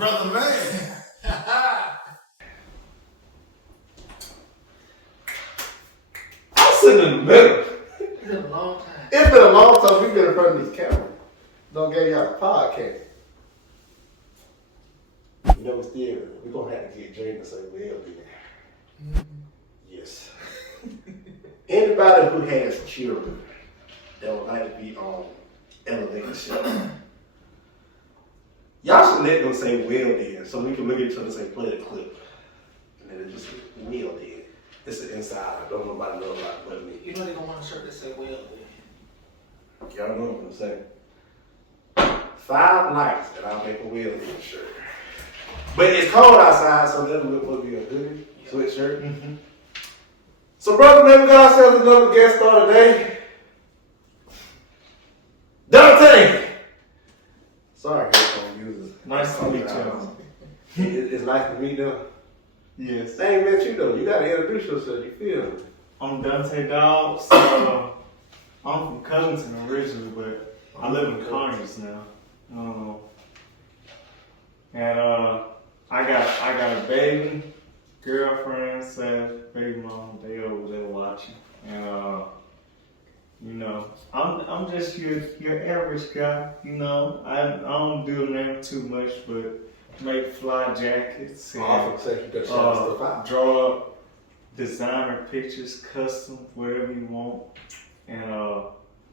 Brother man. I'm sitting in the middle. It's been a long time. It's been a long time we've been in front of this camera. Don't get y'all a podcast. You know, we're going to have to get Jane to say, well, then. Yes. Anybody who has children that would like to be on elevator show, y'all should let them say, well, then, so we can look at each other and say, play the clip. And then it just, well, then. It's an insider. Don't nobody know about it but me. You know they're going to want a shirt that say, well, then. Y'all know what I'm saying. 5 likes and I'll make a wheel in the shirt. But it's cold outside, so that will be a hoodie, sweatshirt. Mm-hmm. So, brother, man, we got ourselves another guest star today. Dante! Sorry, headphone users. Nice to meet you. It's nice to meet them. Yes. They ain't met you though. You gotta introduce yourself. You feel me? I'm Dante Dawg. So, I'm from Covington originally, but I live in Carnes now. And I got a baby, girlfriend, baby mom. They over there watching, and you know, I'm just your average guy. You know, I don't do nothing too much, but make fly jackets and draw up designer pictures, custom, whatever you want, and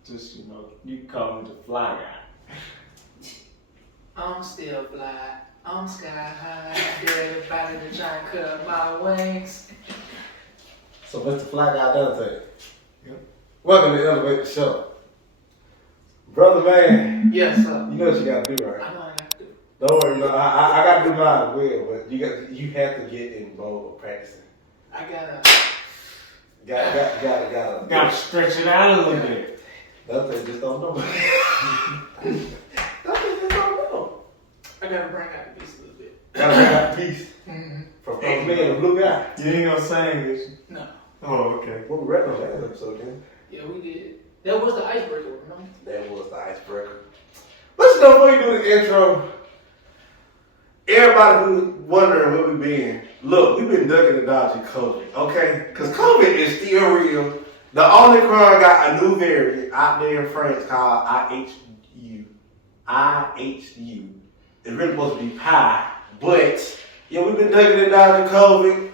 just, you know, you can call me the fly guy. I'm still fly. I'm sky high. Everybody to try and cut up my wings. So Mr. Fly Guy Dante. Yep. Welcome to Elevate the Show. Brother man. Yes, sir. You know what you gotta do, right? I know I have to. Don't worry, no, I gotta do mine as well, but you have to get in mode of practicing. I gotta. Gotta stretch it out a little bit. Dante just don't know. Dante just don't know. I gotta bring out the beast a little bit. Gotta bring out the piece. Mm-hmm. From me and the blue guy. You ain't gonna sing, is you? No. Oh, okay. What we read on that episode, then? Yeah, we did. That was the icebreaker, remember? That was the icebreaker. But you know, before you do the intro, everybody who's wondering where we been, look, we've been ducking and dodging COVID, okay? Because COVID is still real. The Omicron got a new variant out there in France called IHU. IHU. It's really supposed to be pi, but yeah, we've been ducking and dodging COVID,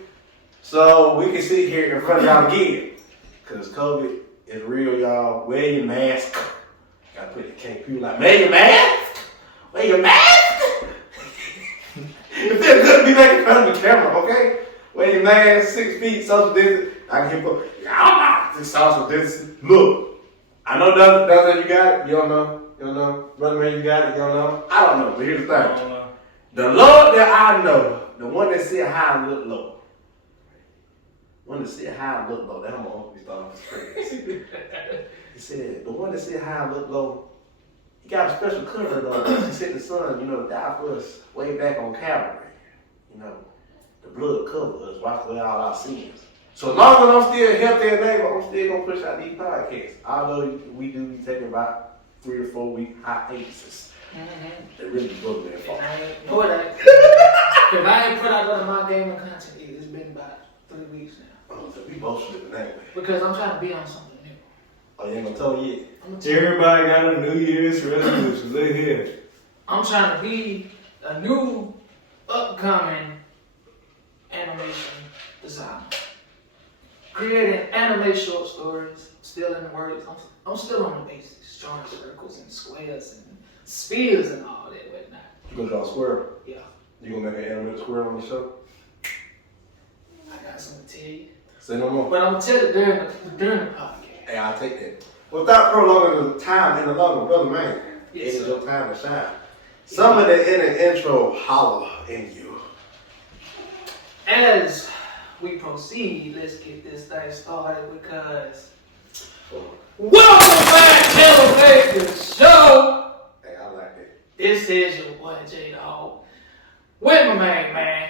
so we can sit here in front of y'all again. Because COVID is real, y'all. Wear your mask. Gotta put the people like, wear your mask? Wear your mask? It feels good to be back in front of the camera, okay? Wear your mask, 6 feet, social distance. I can hear this social distance. Look, I know Dante, you got it. You don't know. You don't know. Brother man, you got it. You don't know. I don't know, but here's the thing. The Lord that I know, the one that sit high and look low. One that sit high and look low. That's my uncle starting to scream. He said, the one that sit high and look low, he got a special cover though. He said the son, you know, died for us way back on Calvary. You know, the blood covered us, wiped away all our sins. So as long as I'm still healthy and able, I'm still gonna push out these podcasts. Although we do be taking about 3 or 4 week hiatuses. They really broke their fault. No, it ain't. Because I ain't put out none of my gaming content either. It's been about 3 weeks now. Oh, so we both slipping that way. Because I'm trying to be on something new. Oh, you ain't gonna tell me yet? Everybody got a New Year's resolution. Look here. I'm trying to be a new, upcoming animation designer. Creating anime short stories, still in the works. I'm still on the basics, drawing circles and squares and spheres and all that, but not. You gonna draw a squirrel? Yeah. You gonna make an animated squirrel on the show? I got something to tell you. Say no more. But I'm gonna tell it during the podcast. Hey, I'll take that. Without prolonging the time any longer, brother man, Yes, it is sir. your time to shine. Some of the inner intro holler in you. As we proceed, let's get this thing started because welcome back to the Show. Hey, I like that. This is your boy J-Dawg with my main man,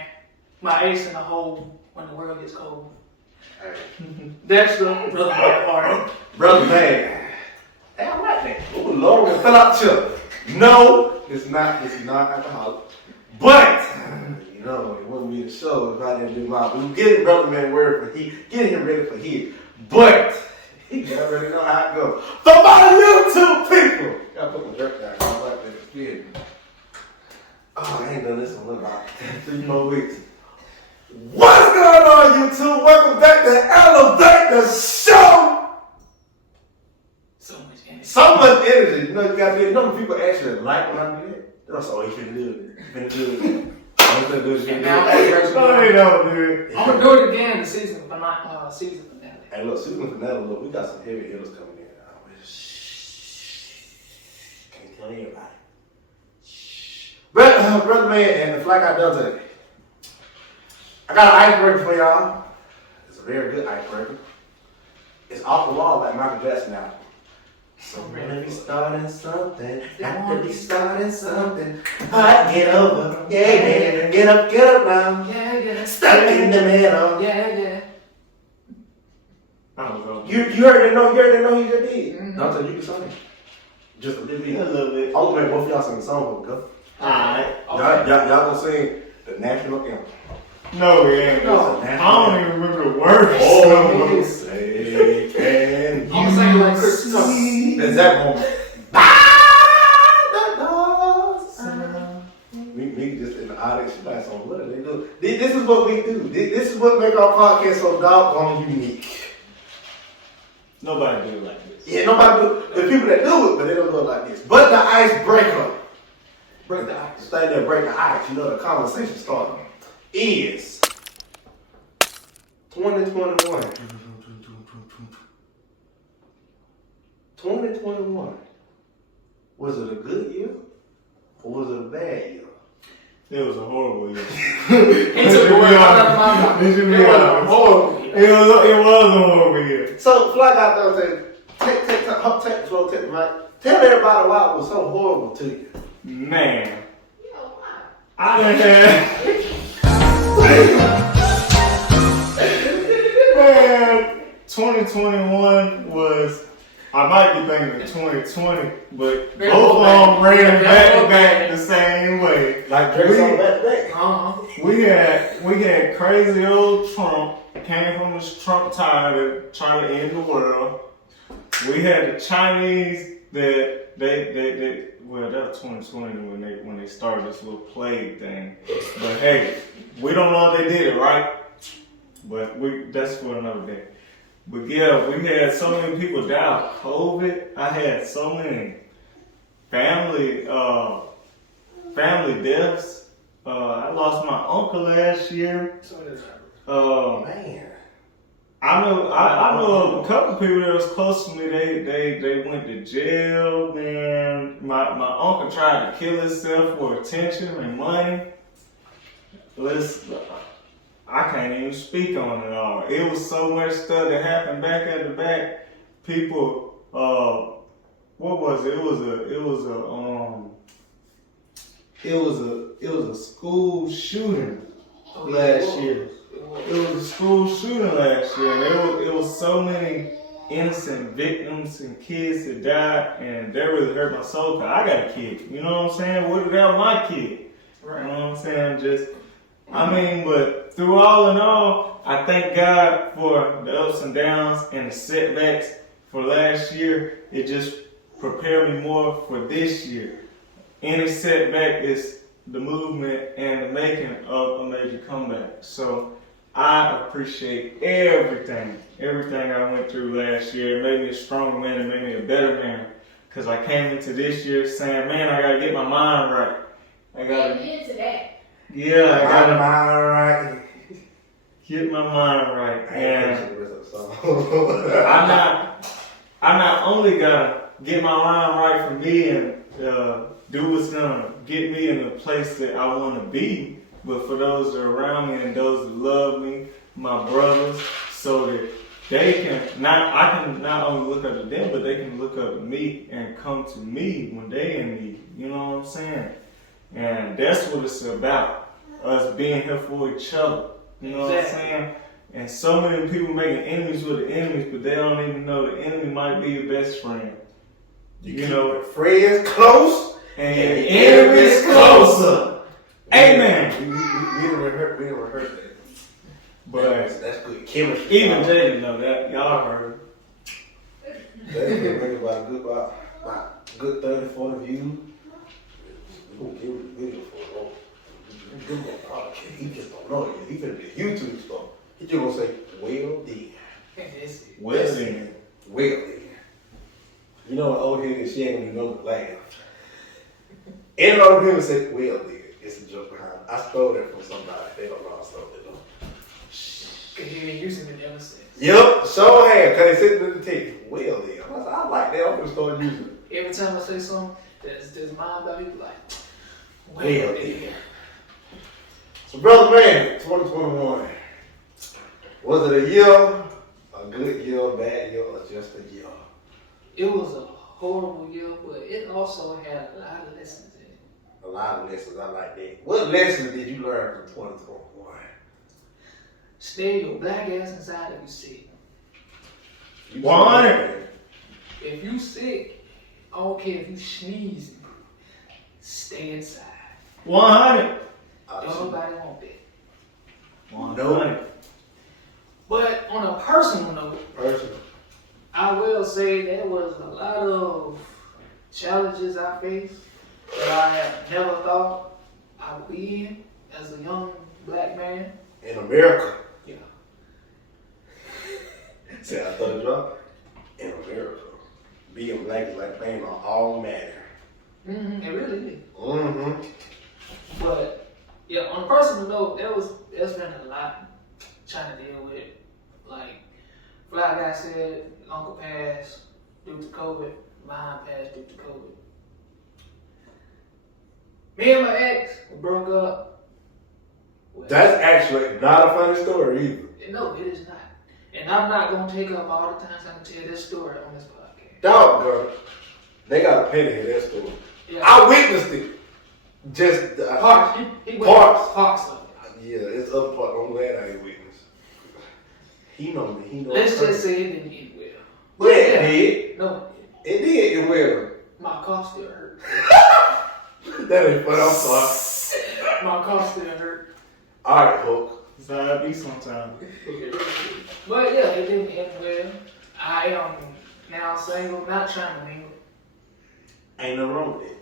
my ace in the hole when the world gets cold. Hey. Dexter, brother man Hardy. Brother man. Hey, I like that. Ooh, Lord, we fill out the chip. No, it's not alcoholic. But you know, it wouldn't be the show if I didn't do my. We were getting brother man word for he, getting him ready for he. But you already know how it goes. For my YouTube people, gotta put my jerk down. I like that spirit. Oh, I ain't done this in about 3 more weeks. What's going on, YouTube? Welcome back to Elevate the Show. So much energy. So much energy. You know, you gotta be. You know, when people actually like when I do that. That's all you finna do. Finna do it. I'm finna do it. And now I'm No, they don't do it. gonna do it again the season finale. Hey, look, season finale. Look, we got some heavy hitters coming in. Can't tell anybody. Brother man and the FlyGuy Delta. I got an icebreaker for y'all. It's a very good icebreaker. It's off the wall like Michael Jackson now. So when we starting something, after we starting something, I get over, yeah, get up now, Yeah. stuck in the middle. Yeah. I don't know. You already know he just did. Mm-hmm. No, so you can sing. Just a little bit. A little bit. I'm gonna make both of y'all sing the song for go. Alright. Y'all gonna sing the national anthem. No, we ain't. No. I don't even remember the words. Oh, say can I'm gonna sing like Chris Tucker. That's that moment. We just in the audience, you guys on what they do. This is what we do. This is what make our podcast so doggone unique. Nobody do it like this. Yeah, nobody do. The people that do it, but they don't do it like this. But the icebreaker, Break the ice. stay there, break the ice. You know the conversation starter is 2021. 2021. Was it a good year or was it a bad year? It was a horrible year. He took the word right out of my mouth. This should be It was honest. horrible. It was a horrible year. So, FlyGuy Delta, take the floor, take the right. Tell everybody why it was so horrible to you. Man. I done had. Man, 2021 was. I might be thinking of 2020, but They both both of them back. ran They back to both back back. the same way. Like Drake's on that day. Uh-huh. We had crazy old Trump came from his Trump tire trying to end the world. We had the Chinese that they well that was 2020 when they started this little plague thing. But hey, we don't know if they did it right. But that's for another day. But yeah, we had so many people die of COVID. I had so many family deaths. I lost my uncle last year. Man. I know a couple people that was close to me. They went to jail. Man, my uncle tried to kill himself for attention and money. I can't even speak on it all. It was so much stuff that happened back at the back. People, what was it? It was a school shooting last year. It was a school shooting last year, and it was so many innocent victims and kids that died, and that really hurt my soul. Cause I got a kid, you know what I'm saying? What about my kid? Right. You know what I'm saying? But through all in all, I thank God for the ups and downs and the setbacks for last year. It just prepared me more for this year. Any setback is the movement and the making of a major comeback. So I appreciate everything I went through last year. It made me a stronger man, it made me a better man. Because I came into this year saying, man, I gotta get my mind right. I gotta get my mind right. And I not only gotta get my mind right for me and do what's gonna get me in the place that I wanna be, but for those that are around me and those that love me, my brothers, so that I can not only look up to them, but they can look up to me and come to me when they in need. You know what I'm saying? And that's what it's about. Us being here for each other. You know what I'm saying? And so many people making enemies with the enemies, but they don't even know the enemy might be your best friend. You know, friends close and your enemies closer. Amen. We didn't rehearse that. But That's good chemistry. even Jay didn't know that. Y'all heard. That's been about a good 30, 40 views. We're gonna give him the video for it. Give him a podcast. He just don't know it. He finna be a YouTube star. He just gonna say, well then. That's it. Well then. Well then. You know what old head is, she ain't gonna even know the laugh. And all of people say, well then. It's a joke behind it. I stole that from somebody. They don't know I stole it though. Cause you ain't using it ever since. Yep, so have. Cause they said it in the text. Well then. I like that. I'm gonna start using it. Every time I say something that's mind about you, like, Well then. So brother man, 2021. Was it a year, a good year, a bad year, or just a year? it was a horrible year, but it also had a lot of lessons in it. A lot of lessons, I like that. What lessons did you learn from 2021? Stay your black ass inside if you sick. 100. If you sick, I don't care if you sneezing, stay inside. 100. Don't nobody want that. 100. But on a personal note, Personal. I will say there was a lot of challenges I faced that I had never thought I would be in as a young black man. In America. Yeah. See, I thought you up. In America. Being black is like playing on all matter. It really is. Mm-hmm. But yeah, on a personal note, there's been a lot trying to deal with. Like FlyGuy said, Uncle passed due to COVID, mine passed due to COVID. Me and my ex we broke up. Well, That's actually not a funny story either. no, it is not. And I'm not gonna take up all the times I can tell this story on this podcast. Doggone. They got a penny in that story. Yeah. I witnessed it. Just Parks. He went Parks. Parks of it. Yeah, it's other part. I'm glad I ain't witnessed. He know me. He know. Let's just say it didn't end well. Well, it did. No, It did. It will. my car still hurt. That ain't funny. I'm sorry. My car still hurt. All right, Hook. That's how it be sometimes. But yeah, it didn't end well. I am now single, not trying to mingle. Ain't no wrong with it.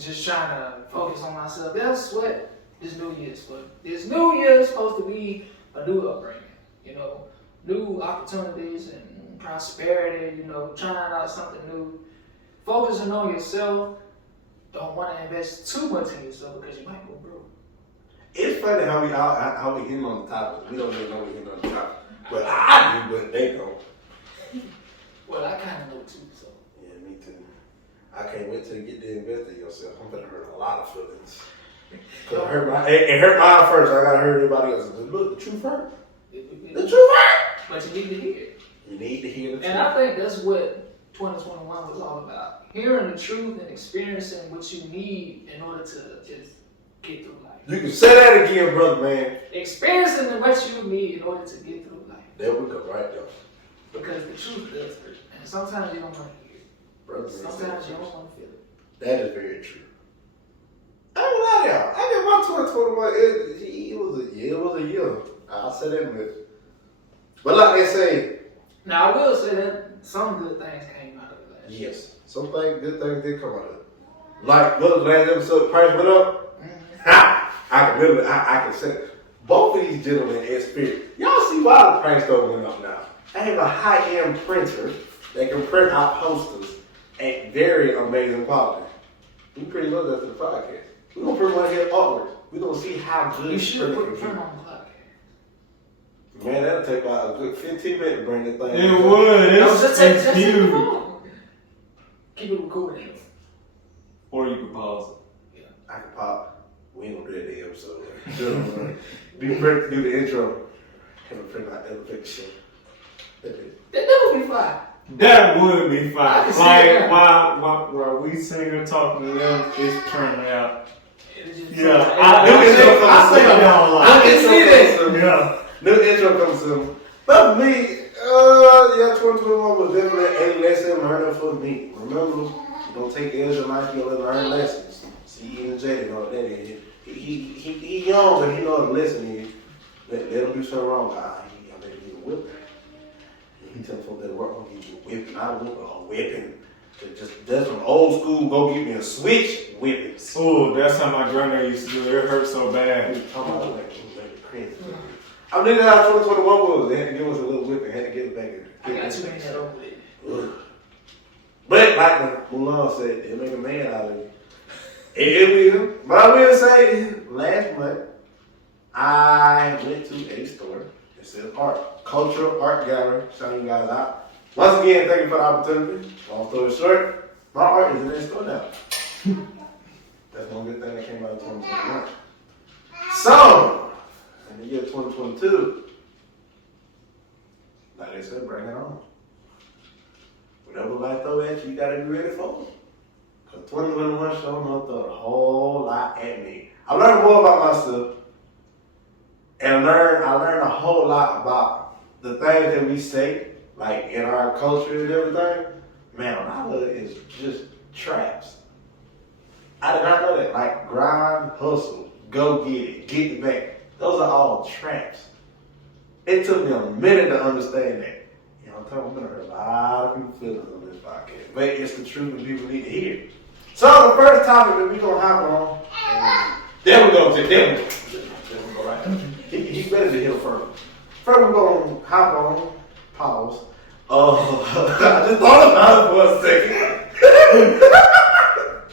Just trying to focus on myself. That's what this new year is for. This new year is supposed to be a new upbringing. You know, new opportunities and prosperity. You know, trying out something new. Focusing on yourself. Don't want to invest too much in yourself because you might go broke. It's funny how we hitting on the topic. We don't even know we're hitting on the topic. But I do, but they don't. Well, I kind of know too, so. Yeah, me too. I can't wait till you get to invest in yourself. I'm gonna hurt a lot of feelings. Cause it hurt mine first. I gotta hurt everybody else. Look, the truth hurt. The truth hurt. But you need to hear it. You need to hear the truth. And I think that's what 2021 was all about. Hearing the truth and experiencing what you need in order to just get through life. You can say that again, brother, man. Experiencing what you need in order to get through life. There we go, right there. Because the truth does hurt. And sometimes you don't want to hear it. Brother, Sometimes you don't want to feel it. that is very true. I ain't gonna lie to y'all. I did my 2021. It was a year. I'll say that much. But like they say, Now, I will say that some good things came out of it last year. yes, some good things did come out of it. Like, what was the last episode? The price went up? Ha! I can say it. Both of these gentlemen experience. Y'all see why the price though went up now. I have a high-end printer that can print out posters at very amazing quality. We pretty much that's the podcast. We're gonna print one here upwards. We're gonna see how good You should put it the can print be. on the podcast. Man, that'll take about a good 15 minutes to bring this thing. It would. No, just take It's the huge. phone. Keep it recording. Or you could pause it. I can pop. We ain't gonna do that the episode. Do the intro. Have a print out the show. That would be fine. That would be fine. I can see Like that. while we sitting here talking to them, it's turning out. It just Yeah, I say y'all I like. can see that. Yeah. New intro comes soon. But me, yeah, 2021 was definitely a lesson learner for me. Remember, you don't take L's in life, you only learn lessons. See, and Jay, you know what that is. He young, but he know how to listen. Let him do something wrong. I better get a whipping. He tell folks that work, I'm gonna get you a whipping. I want a whipping. That's from old school. Go get me a switch whipping. Oh, that's how my granddad used to do it. It hurt so bad. Talking about crazy. I did how 2021 was. They had to give us a little whipping. Had to get it back in. I got too many that over with. But like Mulan said, it make a man out of you. It will. But I will say, last month, I went to a store. It said art, cultural art gallery. Shouting you guys out. Once again, thank you for the opportunity. Long story short, my art is in that store now. That's one good thing that came out of 2021. So, in the year 2022, like they said, bring it on. Whatever life throw at you, you gotta be ready for it. Because 2021 showing up throw a whole lot at me. I learned more about myself. And I learned a whole lot about the things that we say, like in our culture and everything. Man, a lot of it is just traps. I did not know that. Like grind, hustle, go get it, get it back. Those are all traps. It took me a minute to understand that. You know, I'm talking, I'm gonna hurt a lot of people's feelings on this podcast. But it's the truth and people need to hear it. So the first topic that we're gonna hop on, there we go, there we go right there. He's better to heal first. First we're gonna hop on, pause. I just thought about it for a second.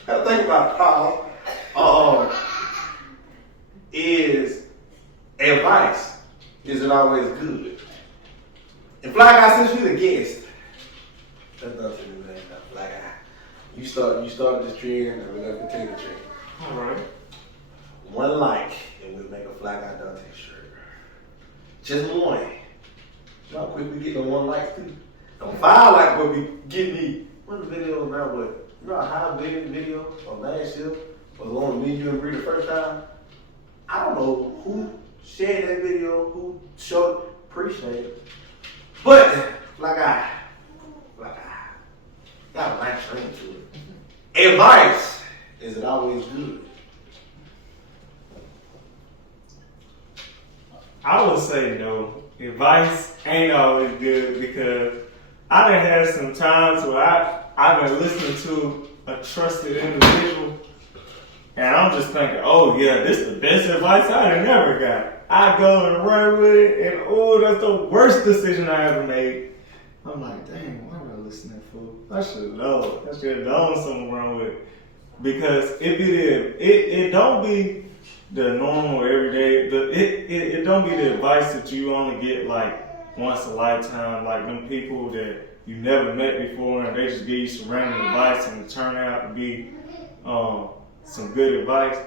I think about pause. Is advice, is it always good? And FlyGuy, since you're the guest, that's nothing to do with that, FlyGuy. You started this trend, and we're gonna continue the trend. All right. One like, and we'll make a FlyGuy Dante shirt. Just one. You know how quick we get the 1 like too. And 5 like what we get me. What the video now? What? You know how big the video on last year was on me, you, and Bree the first time. I don't know who shared that video, who showed it, appreciate it. But, FlyGuy, got a nice ring to it. Advice, is it always good? I would say no. Advice ain't always good because I done had some times where I've been listening to a trusted individual and I'm just thinking, oh yeah, this is the best advice I done ever got. I go and run with it and oh, that's the worst decision I ever made. I'm like, dang, why did I listen to that fool? I should know. I should have known something wrong with it. Because it don't be the normal everyday, it don't be the advice that you only get like once a lifetime, like them people that you never met before and they just give you some random advice and it turn out to be some good advice.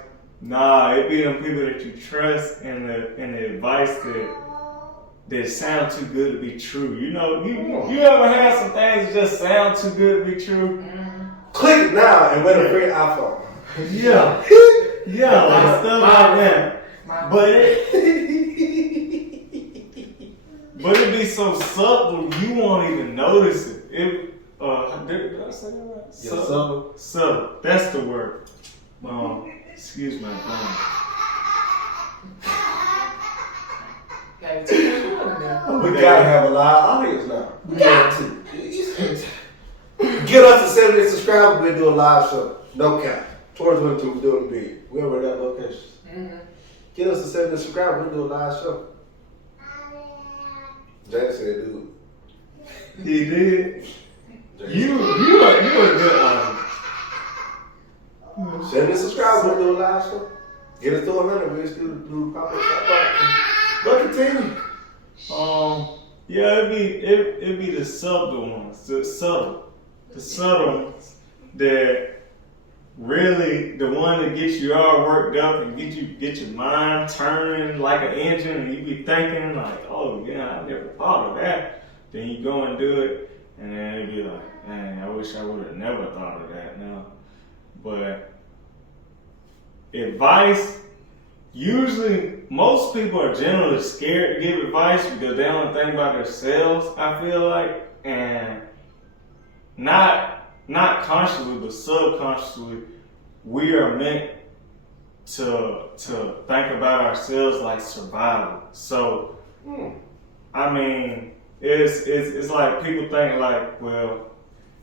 Nah, it be them people that you trust and the advice that sound too good to be true. You know, you ever had some things that just sound too good to be true? Click it now and win a free iPhone. Yeah. Yeah, like stuff like that. But it be so subtle you won't even notice it. Did I say that right? Yeah, subtle. Subtle. That's the word. Excuse my brain. We gotta have a live audience now. We got to. Get us to 70 subscribers, we'll do a live show. No cap. 2022, we're doing big. We already got locations. Mm-hmm. Get us to 70 subscribers, we'll do a live show. Jay said, dude. He did. You are good. 70 subscribers, we'll do a live show. Get us to 100, we'll still do pop-up shop. But continue. Yeah, it'd be the subtle ones, the subtle ones that really the one that gets you all worked up and get your mind turning like an engine and you be thinking like, oh yeah, I never thought of that. Then you go and do it and then it'd be like, dang, I wish I would have never thought of that now. But advice, usually most people are generally scared to give advice because they don't think about themselves, I feel like, and not consciously but subconsciously we are meant to think about ourselves like survival. So, I mean, it's like people think like, well,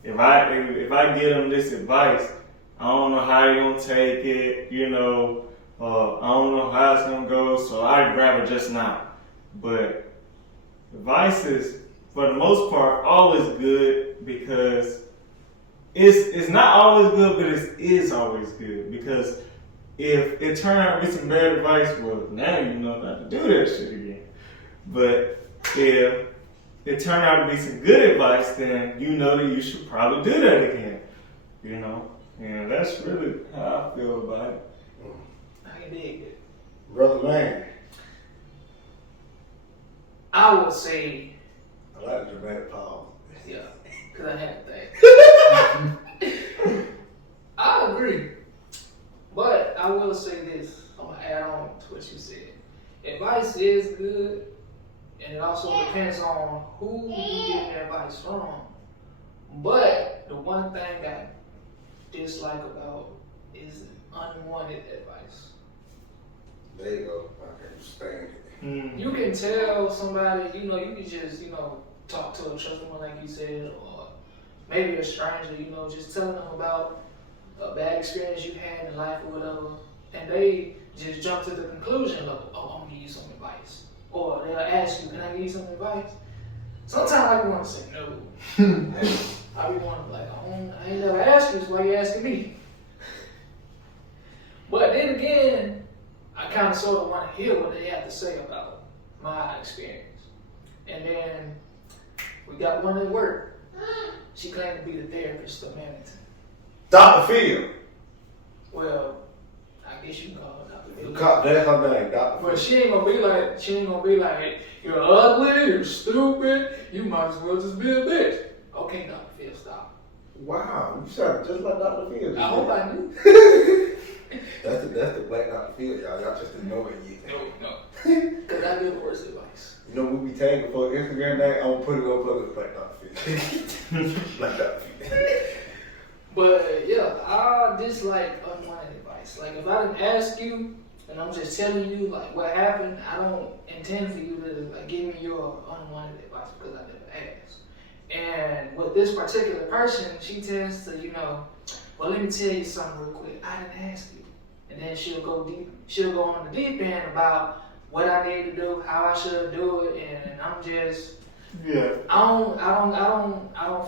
if I give them this advice, I don't know how they're gonna take it, you know. I don't know how it's gonna go, so I'd rather just not. But advice is, for the most part, always good because it's not always good, but it is always good because if it turned out to be some bad advice, well, now you know not to do that shit again. But if it turned out to be some good advice, then you know that you should probably do that again. You know, and that's really how I feel about it. I can dig it. Brother man. I would say, I like the dramatic pause. yeah, because I had that. I agree. But I will say this, I'm going to add on to what you said. Advice is good, and it also depends on who you get the advice from. But the one thing I dislike about is unwanted advice. There you go. I can stand it. You can tell somebody, you can just, talk to a trusted one like you said, or maybe a stranger, just telling them about a bad experience you had in life or whatever, and they just jump to the conclusion of, oh, I'm gonna give you some advice. Or they'll ask you, can I give you some advice? Sometimes I want to say no. I be wanting to be like, I ain't never asked you, so why you asking me? But then again, I kind of sort of want to hear what they have to say about my experience. And then we got one at work. She claimed to be the therapist of Mammoth. Dr. Phil. Well, I guess you can call her Dr. Phil. That's her name, Dr. Phil. But she ain't gonna be like, you're ugly, you're stupid, you might as well just be a bitch. Okay, Dr. Phil, stop. Wow, you sounded just like Dr. Phil. I hope I knew. That's the black Dr. Phil, y'all. Y'all just didn't know it yet. No. Because I give the worst advice. You know, we be tagging for Instagram day, I'm gonna put it up with black Dr. Phil. Black Dr. Phil. But yeah, I dislike unwanted advice. Like if I didn't ask you and I'm just telling you like what happened, I don't intend for you to like give me your unwanted advice because I never asked. And with this particular person, she tends to, well, let me tell you something real quick. I didn't ask you. And then she'll go on the deep end about what I need to do, how I should do it, and I'm just I don't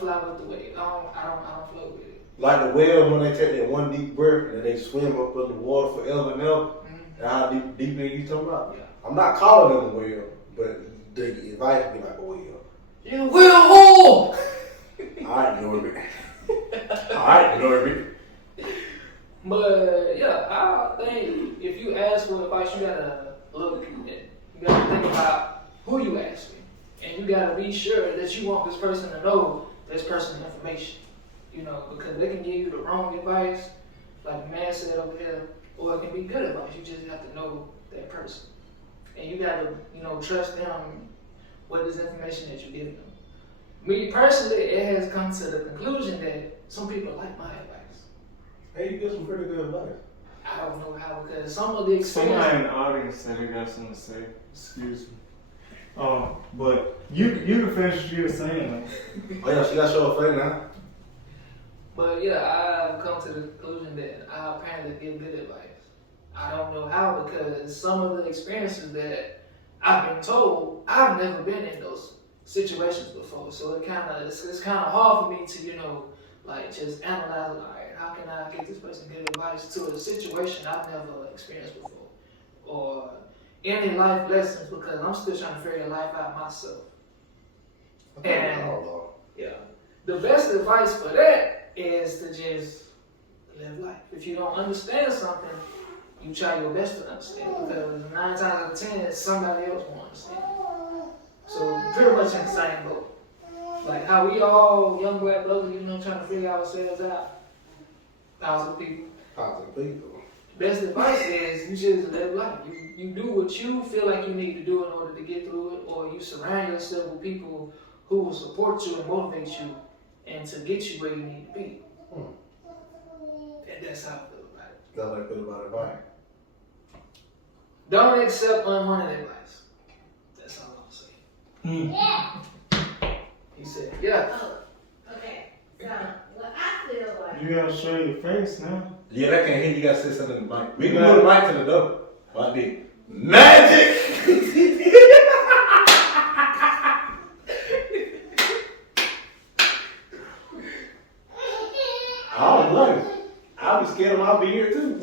fly with the wave. I don't float with it. Like the whales when they take that one deep breath and then they swim up in the water forever and ever. Mm-hmm. How deep you talking about? Yeah. I'm not calling them a whale, but the advice be like a whale. You whale hole! Alright, Norbit. Alright, Norbit. But yeah, I think if you ask for advice, you gotta look at it. You gotta think about who you asking. And you gotta be sure that you want this person to know this person's information. Because they can give you the wrong advice, like the man said over here, or it can be good advice. You just have to know that person. And you gotta, trust them with this information that you give them. Me personally, it has come to the conclusion that some people like my advice. Hey, you get some pretty good advice. I don't know how, because some of the experience. Somebody in the audience said they got something to say. Excuse me. But you can finish what you were saying. Oh yeah, she got to show her face now. But yeah, I've come to the conclusion that I apparently give good advice. I don't know how, because some of the experiences that I've been told, I've never been in those situations before. So it's kind of hard for me to, just analyze, like, how can I get this person good advice to a situation I've never experienced before? Or any life lessons, because I'm still trying to figure life out myself. And yeah, the best advice for that is to just live life. If you don't understand something, you try your best to understand, because 9 times out of 10, somebody else won't understand. So pretty much in the same boat. Like how we all young black brothers, trying to figure ourselves out. Thousand people. Best advice is you just live life. You do what you feel like you need to do in order to get through it, or you surround yourself with people who will support you and motivate you and to get you where you need to be. And that's how I feel about it. That's how I feel about advice. Don't accept unwanted advice. That's all I'm saying. Yeah. He said, yeah. Oh, okay. So, what I feel like. You gotta show your face now. Yeah, that can't hear. You gotta say something in the mic. We can put the mic to the door. Like this. Magic! I don't blame you. I'll be scared of my beard too.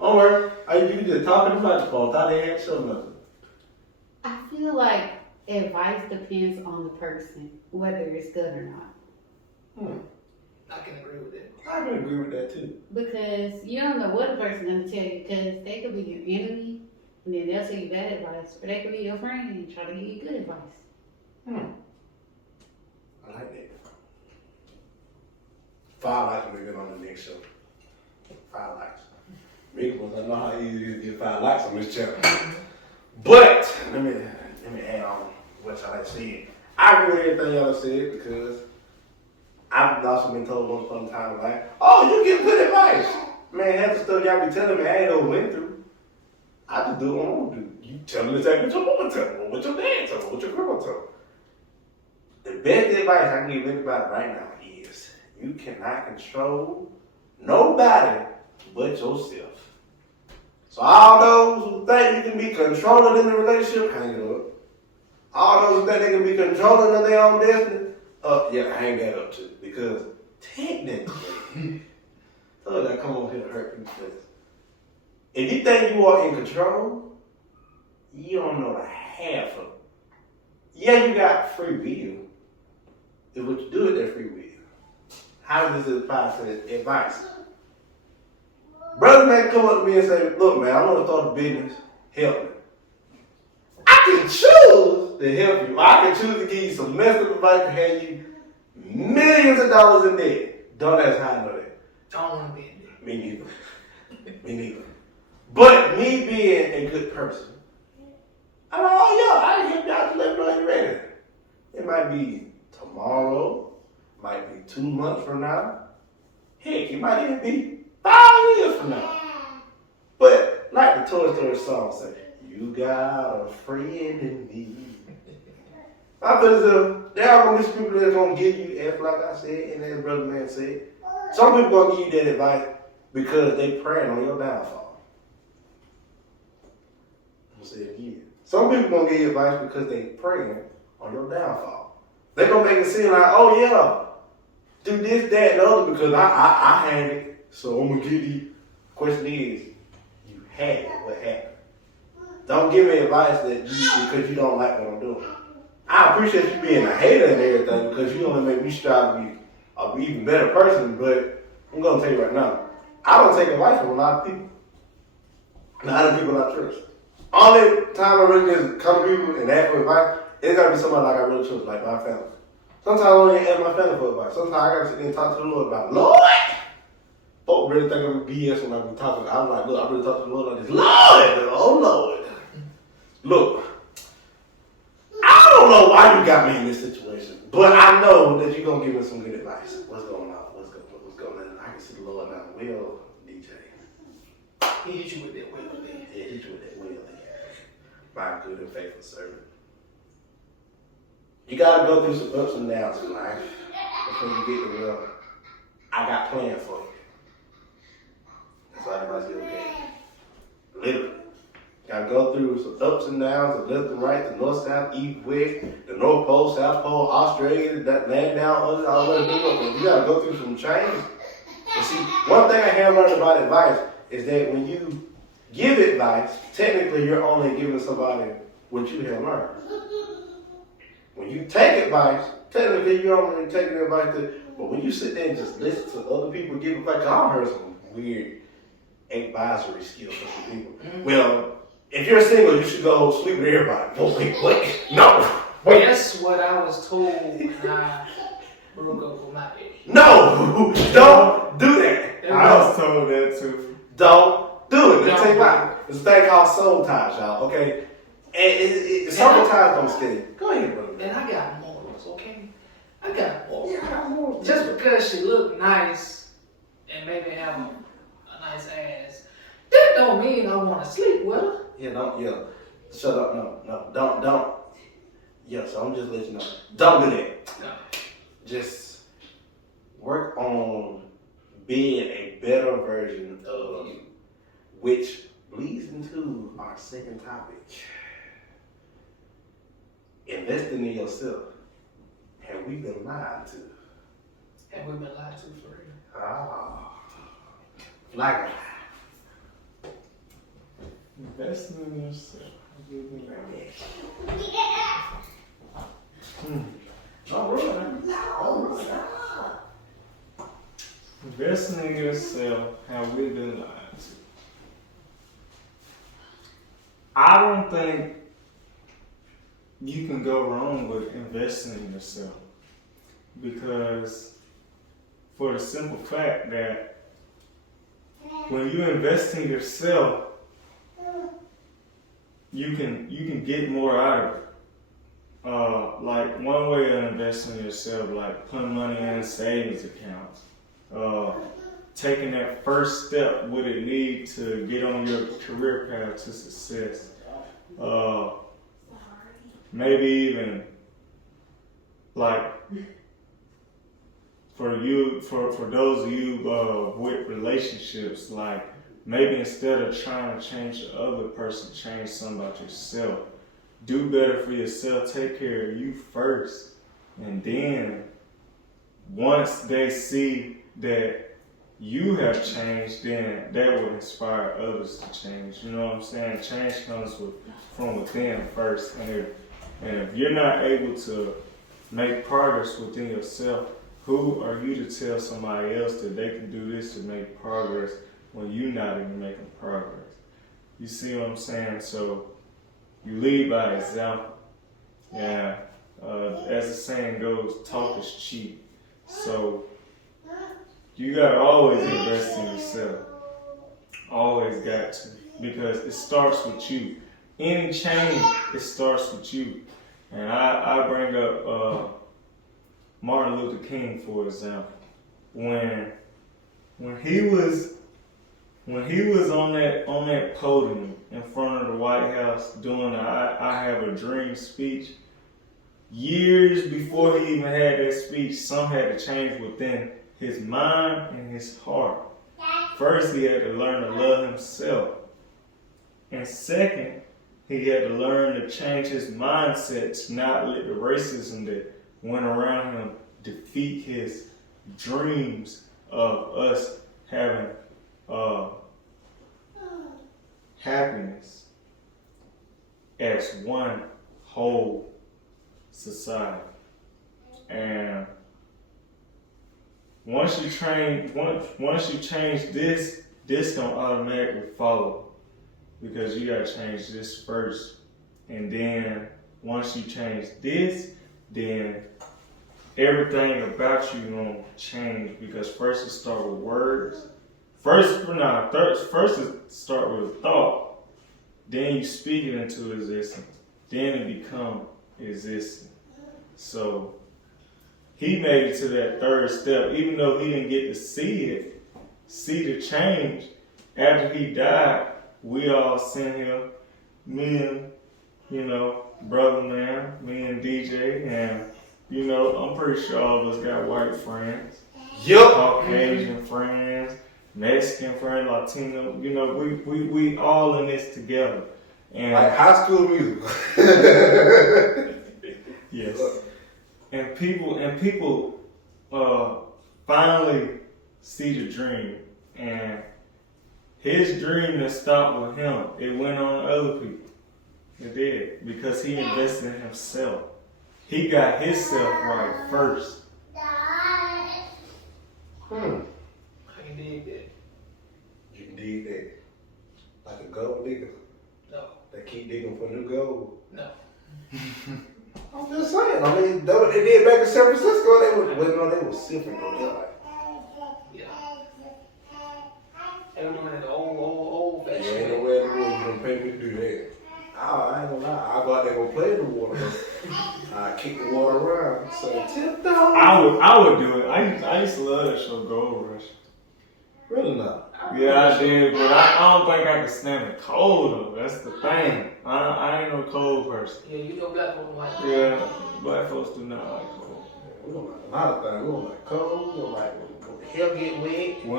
Don't worry. You just talking about the phone. Thought they had show nothing. I feel like advice depends on the person, whether it's good or not. I can agree with that. I can agree with that too. Because you don't know what a person's gonna tell you, because they could be your enemy and then they'll tell you bad advice, or they could be your friend and try to give you good advice. I like that. 5 likes when we get on the next show. 5 likes. Mick was I know how easy it is to get 5 likes on this channel. But let me add on what y'all said. I agree with everything y'all said because I've also been told once upon a time like, oh, you get good advice. Man, half the stuff y'all be telling me I ain't never went through. I just do what I want to do. You tell me exactly what your mama tell me, what your dad tell me, what your grandma tell me. The best advice I can give anybody right now is you cannot control nobody but yourself. So all those who think you can be controlling in the relationship, hang it up. All those who think they can be controlling of their own destiny, hang that up too. Because technically, I come on here to hurt people's feelings. If you think you are in control, you don't know the half of it. Yeah, you got free will. It's what you do with that free will. How does this apply to advice? Brother may come up to me and say, look man, I want to start a business, help me. I can choose to help you. I can choose to give you some messed up advice to have you millions of dollars in debt. Don't ask how I know that. Don't want to be in there. Me neither. Me neither. But me being a good person, I'm like, oh yeah, I help y'all to let me know you're ready. It might be tomorrow, might be 2 months from now. Heck, it might even be 5 years from now. But like the Toy Story song says, you got a friend in me. I feel as if there are going to be people that's going to give you F like I said, and as Brother Man said. Some people going to give you that advice because they praying on your downfall. I'm going to say it again. Some people going to give you advice because they praying on your downfall. They're going to make it seem like, oh yeah, do this, that, and the other because I had it, so I'm going to give you. Question is, you had it, what happened? Don't give me advice because you don't like what I'm doing. I appreciate you being a hater and everything because you only make me strive to be an even better person, but I'm going to tell you right now, I don't take advice from a lot of people. Not the people I trust. Only time I really just come to people and ask for advice, it's got to be somebody like I really trust, like my family. Sometimes I don't even ask my family for advice. Sometimes I got to sit there and talk to the Lord about, Lord! Folk really think I'm BS when I'm talking. I'm like, look, I really talk to the Lord like this. Lord! Oh, Lord! Look, I don't know why you got me in this situation, but I know that you're going to give me some good advice. What's going on? What's going on? I can see the Lord now. Well, DJ. He hit you with that will there. Yeah, hit you with that will there. My good and faithful servant. You got to go through some ups and downs in life before you get to well. I got plans for you. That's why everybody's getting okay. Literally. Gotta go through some ups and downs, the left and right, the north, south, east, west, the north pole, south pole, Australia, that land down, all over the world. You gotta go through some changes. And see, one thing I have learned about advice is that when you give advice, technically you're only giving somebody what you have learned. When you take advice, technically you're only taking advice but when you sit there and just listen to other people give advice, I've heard some weird advisory skills from some people. Well, if you're single, you should go sleep with everybody. Wait, no. Wait. That's what I was told when I broke up with my ex. No, don't do that. I was told that too. Don't do it. Let's Don't take do mine. There's a thing called soul ties, y'all, okay? And soul ties don't stay. Go ahead, brother. And I got morals, okay? I got morals. Yeah, I got morals. Just because she look nice and maybe have a nice ass, That don't mean I want to sleep with her. Yeah. Shut up. No. Don't. Yeah, so I'm just letting you know. Don't do that. No. Just work on being a better version of you, which leads into our second topic. Investing in yourself. Have we been lied to? Have we been lied to for real? FlyGuy. Investing in yourself. All right. Investing in yourself, have we been lied to? I don't think you can go wrong with investing in yourself, because for the simple fact that when you invest in yourself, you can get more out of it. Like one way of investing in yourself, like putting money in savings accounts, taking that first step what it need to get on your career path to success. Maybe even like for those of you with relationships, like maybe instead of trying to change the other person, change something about yourself. Do better for yourself. Take care of you first, and then once they see that you have changed, then that will inspire others to change. You know what I'm saying? Change comes from within first, and if you're not able to make progress within yourself, who are you to tell somebody else that they can do this to make progress when you're not even making progress? You see what I'm saying? So you lead by example. Yeah, as the saying goes, talk is cheap. So you gotta always invest in yourself. Always got to, because it starts with you. Any change, it starts with you. And I bring up Martin Luther King, for example. When he was on that podium in front of the White House doing the I Have a Dream speech, years before he even had that speech, something had to change within his mind and his heart. First, he had to learn to love himself. And second, he had to learn to change his mindset to not let the racism that went around him defeat his dreams of us having happiness as one whole society. And once you change this don't automatically follow, because you gotta change this first. And then once you change this, then everything about you gonna change, because first it start with words. First it start with a thought. Then you speak it into existence. Then it become existing. So he made it to that third step, even though he didn't get to see the change. After he died, we all sent him, me and, brother man, me and DJ, and, I'm pretty sure all of us got white friends. Yup. Caucasian friends, Mexican friends, Latino, we all in this together. And Like High School Musical. yes. And people finally see the dream. And his dream that stopped with him, it went on to other people. It did. Because he invested in himself. He got himself right first. I can dig that. You can dig that. Like a gold digger. No. They keep digging for new gold. No. I'm just saying. I mean, that's what they did back in San Francisco. They were sifting on that. Yeah. They were doing it the old Yeah, fashioned ain't no way in the world you gonna pay me to do that. I ain't gonna lie. I go out there and go play in the water. I kick the water around. So I would do it. I used to love that show, Gold Rush. really not. I Yeah, I did, but I don't think I can stand the cold though. That's the thing. I ain't no cold person. Yeah, you know black women like that. Yeah, black folks do not like cold. We don't like a lot of things. We don't like cold. We don't like when the hair get wet. We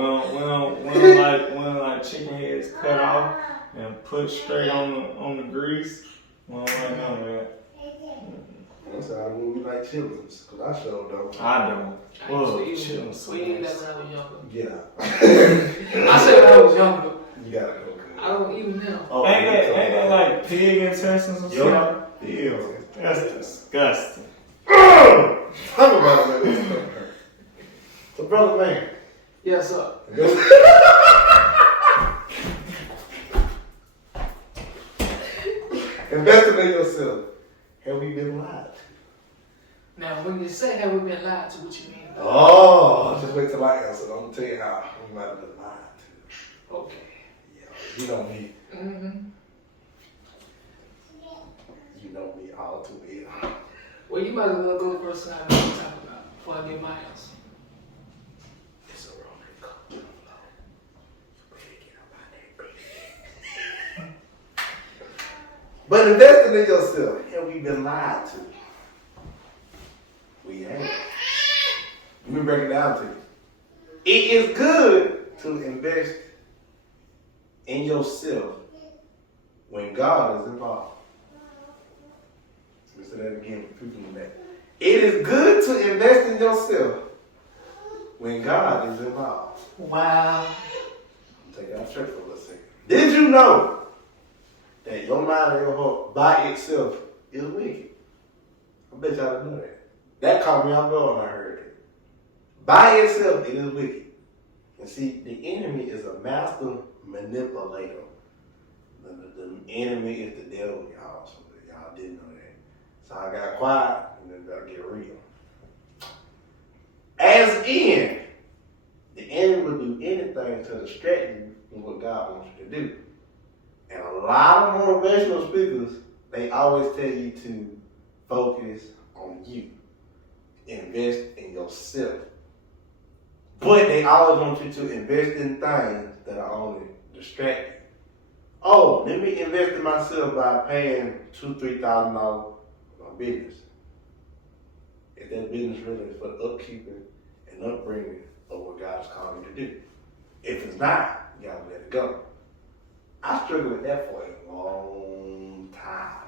don't like chicken heads cut off and put straight on the grease. We don't like none of that. That's how we like chillings, cause I sure don't. I don't. I Whoa, used to chilling eat we ate that sauce. when I was younger. Get out. I said when I was younger. You gotta go. I don't eat them now. Oh, Ain't that like pig intestines or Yeah. something? Ew, that's disgusting. Talk about it. So, brother man. Yes, sir. Investing in yourself. Have we been lied to? Now, when you say have we been lied to, what you mean? Oh, just wait till I answer. I'm gonna tell you how we might have been lied to. Okay. Yeah, you know me. Mm-hmm. You know me all too well. Well, you might as well go first time to talk about before I get my answer. It's a roller coaster. You better get up out there, baby. But investing in yourself, have we been lied to? We ain't. Let me break it down to you. It is good to invest in yourself when God is involved. Let me say that again for people in that. It is good to invest in yourself when God is involved. Wow. Take it out of church for a little second. Did you know that your mind and your heart by itself is wicked? I bet y'all didn't know that. That caught me off guard when I heard it. By itself, it is wicked. And see, the enemy is a master manipulator. The enemy is the devil, y'all. So y'all didn't know that. So I got quiet and then gotta get real. As in, the enemy will do anything to distract you from what God wants you to do. And a lot of motivational speakers, they always tell you to focus on you. Invest in yourself. But they always want you to invest in things that are only distracting. Oh, let me invest in myself by paying $2,000-$3,000 on business. If that business really is for the upkeeping and upbringing of what God's calling you to do. If it's not, you gotta let it go. I struggled with that for a long time.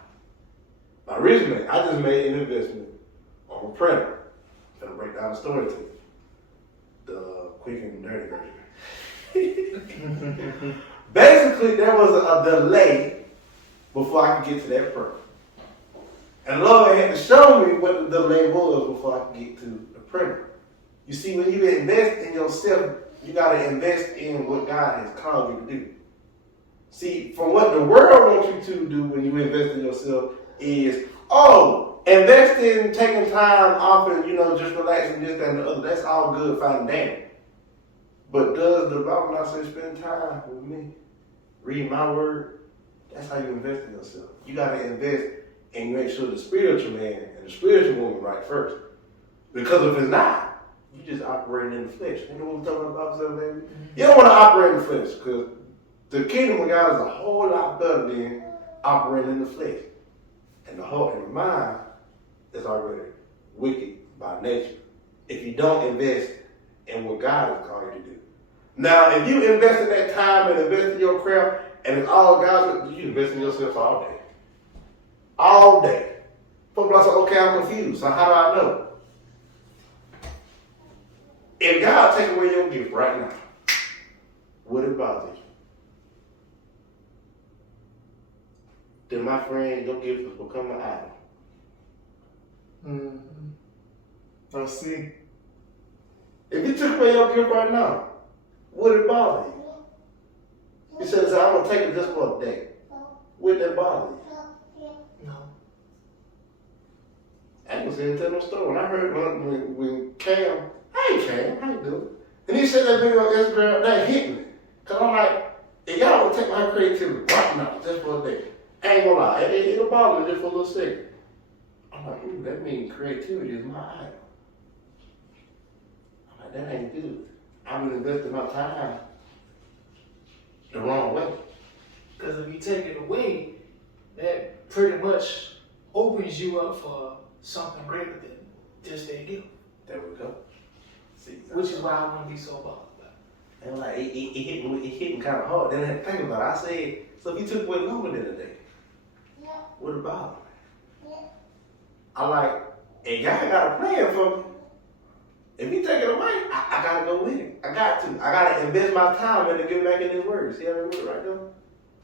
Now recently, I just made an investment on a printer. I'm gonna break down the story to you. The quick and dirty version. Basically, there was a delay before I could get to that printer. And Lord had to show me what the delay was before I could get to the printer. You see, when you invest in yourself, you gotta invest in what God has called you to do. See, from what the world wants you to do when you invest in yourself is, invest in taking time off and, just relaxing this, that, and the other. That's all good, fine, and dandy. But does the Bible not say spend time with me? Read my word? That's how you invest in yourself. You got to invest and make sure the spiritual man and the spiritual woman right first. Because if it's not, you just operating in the flesh. You know what we're talking about, baby? You don't want to operate in the flesh because the kingdom of God is a whole lot better than operating in the flesh. And the heart and the mind is already wicked by nature if you don't invest in what God has called you to do. Now, if you invest in that time and invest in your craft and it's all God's, you invest in yourself all day. All day. People say, okay, I'm confused. So how do I know? If God take away your gift right now, would it bother you? Then my friend, your gift has become an idol. I see. If you took away your gift right now, would it bother you? He says, I'm going to take it just for a day. Would that bother you? No. I ain't going to tell no story. When I heard when Cam, hey Cam, how you doing? And he said that video on Instagram, that hit me. Because I'm like, if y'all would take my creativity right now, just for a day, I ain't going to lie, it'll bother me just for a little second. I'm like, ooh, that means creativity is my idol. I'm like, that ain't good. I've been investing my time The wrong way. Because if you take it away, that pretty much opens you up for something greater than just their gift. There we go. See, Which is why I want to be so bothered about it. and like it hit me kind of hard. Then I had to think about it. I said, so if you took away longer than a day, what about it? I like, and God got a plan for me. If you take it away, I gotta go with it. I got to. I gotta invest my time in to get back in His word. See how that word right there?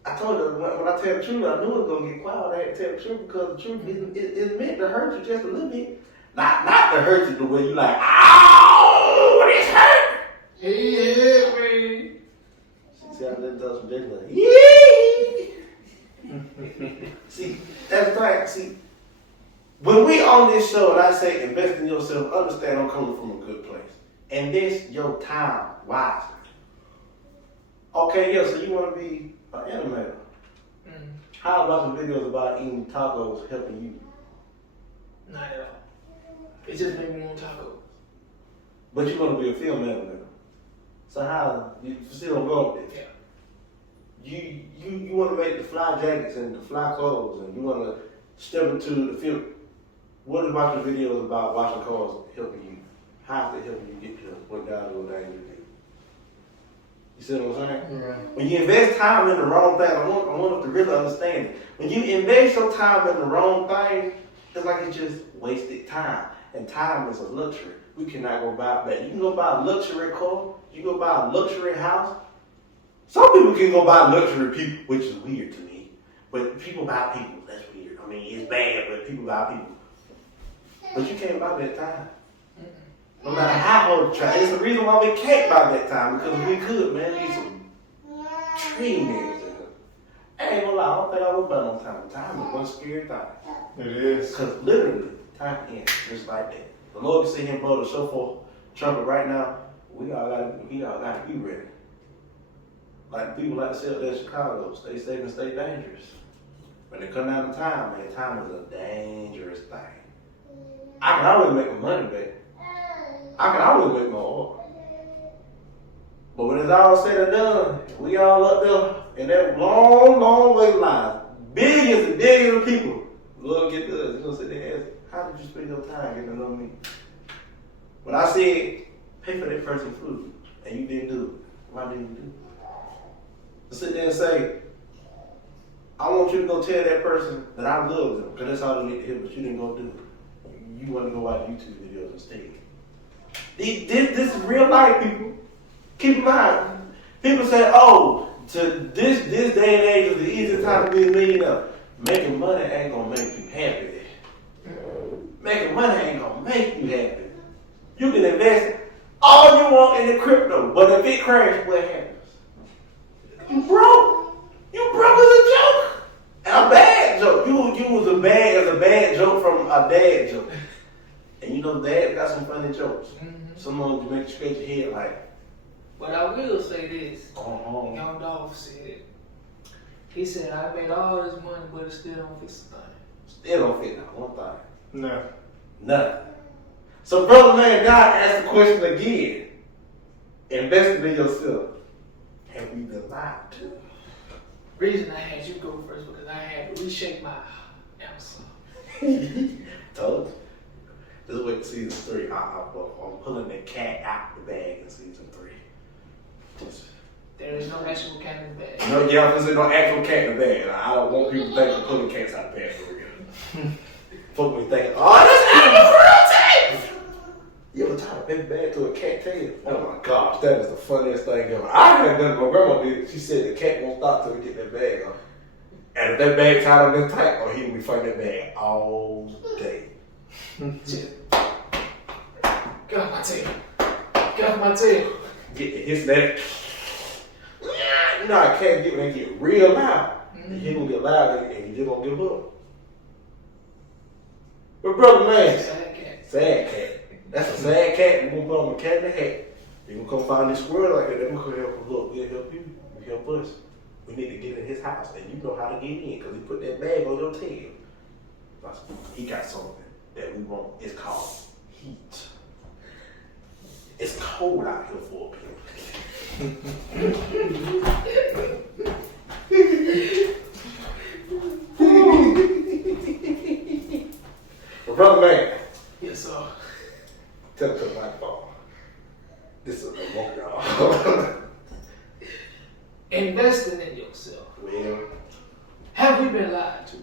I told her when I tell the truth, I knew it was gonna get quiet. I had to tell the truth because the truth is meant to hurt you just a little bit. Not to hurt you the way you like, ow, this hurt. Yeah, man. See how that does some dick like, yee. See, that's right. See, when we on this show and I say invest in yourself, understand I'm coming from a good place. Invest your time wisely. Okay, yeah, so you want to be an animator. How about the videos about eating tacos helping you? Not at all. It just made me want tacos. But you want to be a film animator. So how, you still don't go with this? Yeah. You want to make the fly jackets and the fly clothes and you want to step into the field. What is watching videos about washing cars helping you? How is it helping you get to what God will ordain you to do? You see what I'm saying? Yeah. When you invest time in the wrong thing, I want us to really understand it. When you invest your time in the wrong thing, it's like it's just wasted time. And time is a luxury. We cannot go buy that. You can go buy a luxury car. You can go buy a luxury house. Some people can go buy luxury people, which is weird to me. But people buy people. That's weird. I mean, it's bad, but people buy people. But you can't buy that time. No matter how hard you try. It's the reason why we can't buy that time. Because if we could, man, need some tree names in it. I ain't gonna lie, I don't think I would buy no time. Time is one scary thing. It is. Because literally, time ends just like that. The Lord can see him blow the shofar trumpet right now. We all gotta be ready. Like people like to say up there in Chicago, stay safe and stay dangerous. When it come down to time, man, time is a dangerous thing. I can always make my money back. I can always make my oil. But when it's all said and done, we all up there in that long, long wait line. Billions and billions of people. Lord get to us. You're gonna sit there and ask, how did you spend your time getting to know me? When I said, pay for that person's food, and you didn't do it, why didn't you do it? To sit there and say, I want you to go tell that person that I love them, because that's all they need to hear, but you didn't go do it. You want to go watch YouTube videos instead. This is real life, people. Keep in mind. People say, oh, to this day and age is the easiest time to be a millionaire. Making money ain't gonna make you happy. Making money ain't gonna make you happy. You can invest all you want in the crypto, but if it crashes, what happens? You broke. You broke as a joke. And a bad joke. You was a bad joke from a dad joke. And you know dad got some funny jokes. Some of them make you scratch your head like. But I will say this. Uh-huh. Young Dolph said it. He said, I made all this money, but it still don't fix the thing. Still don't fit not one thing. No. Nothing. So, brother man, God asked the question again. Investing in yourself. Have we been lied to? Reason I had you go first because I had to reshape my answer. Told you. Just wait till season 3. I'm pulling the cat out the bag in season 3. Just. There is no actual cat in the bag. No, yeah, there's no actual cat in the bag. I don't want people to think I'm pulling cats out of the bag for real. Folk be thinking, oh, that's animal cruelty! You ever tied a baby bag to a cat tail? Oh my gosh, that is the funniest thing ever. I haven't done it, my grandma did. She said the cat won't stop till we get that bag on. And if that bag tied on this tight, oh, he will be fighting that bag all day. Get off my tail. Get off my tail. Get his neck. You know how cats get when they get real loud. And he gonna get loud and he just gonna give up. But brother man, Sad cat. sad cat. That's a sad cat. We're gonna put on a cat in the hat. You're gonna come find this squirrel like that. They're gonna help us. Look, we'll help you. You help us. We need to get in his house and you know how to get in because he put that bag on your tail. He got something that we want. It's called heat. It's cold out here for people. Brother man, Yes, sir. tell the white ball. This is a remote, y'all. Investing in yourself. Well, Have we been lied to?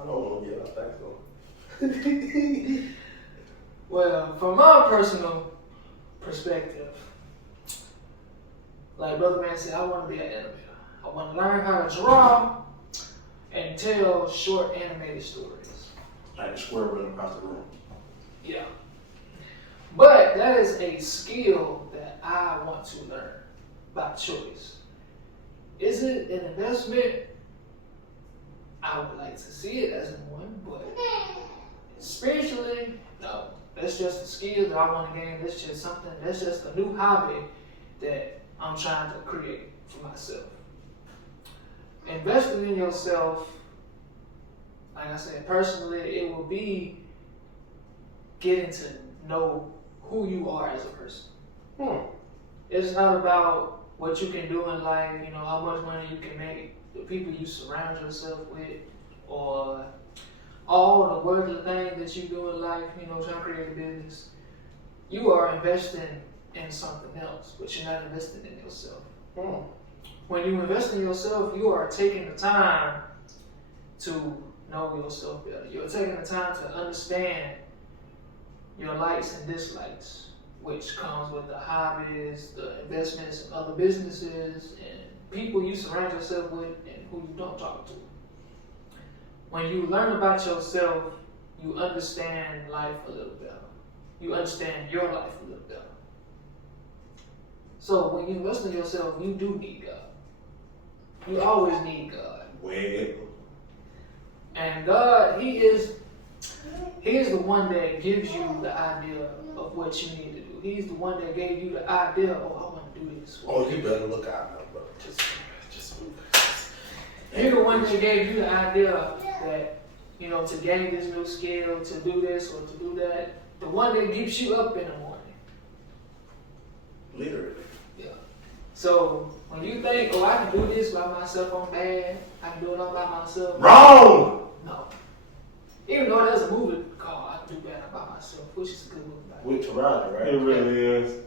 I don't know. Yeah, I think so. Well, from my personal perspective, like Brother Man said, I want to be an animator. I want to learn how to draw and tell short animated stories. Like the square running across the room. Yeah. But that is a skill that I want to learn by choice. Is it an investment? I would like to see it as one, but spiritually, no. That's just a skill that I want to gain. That's just something, that's just a new hobby that I'm trying to create for myself. Investing in yourself, like I said, personally, it will be getting to know who you are as a person. It's not about what you can do in life, you know, how much money you can make, the people you surround yourself with, or all the worldly things that you do in life, you know, trying to create a business. You are investing in something else, but you're not investing in yourself. When you invest in yourself, you are taking the time to know yourself better. You're taking the time to understand your likes and dislikes, which comes with the hobbies, the investments in other businesses, and people you surround yourself with and who you don't talk to. When you learn about yourself, you understand life a little better. You understand your life a little better. So when you invest in yourself, you do need God. You always need God. Well, And God, He is the one that gives you the idea of what you need to do. He's the one that gave you the idea, oh, I want to do this. oh, you better look out now, brother. Just move. He's the one that gave you the idea that, you know, to gain this new skill, to do this or to do that. The one that gets you up in the morning. Literally. Yeah. So when you think, oh, I can do this by myself, I'm bad. I can do it all by myself. Wrong! No. Even though there's a movie called I Can Do Better by Myself, which is a good movie. With Taraji, right? It really is.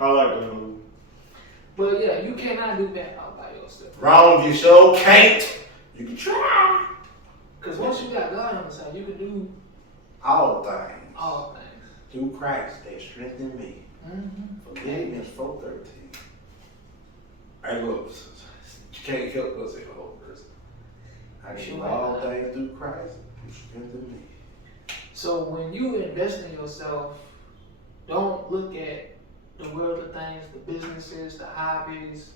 I like the movie. But yeah, you cannot do that all by yourself. Wrong, you sure can't. You can try. Because once you got God on the side, you can do All things. all things. Through Christ, they strengthen me. Mm-hmm. Philippians 4:13. I look, you can't help but say the whole verse. I can do all things through Christ who strengthen me. So when you invest in yourself, don't look at the worldly things, the businesses, the hobbies,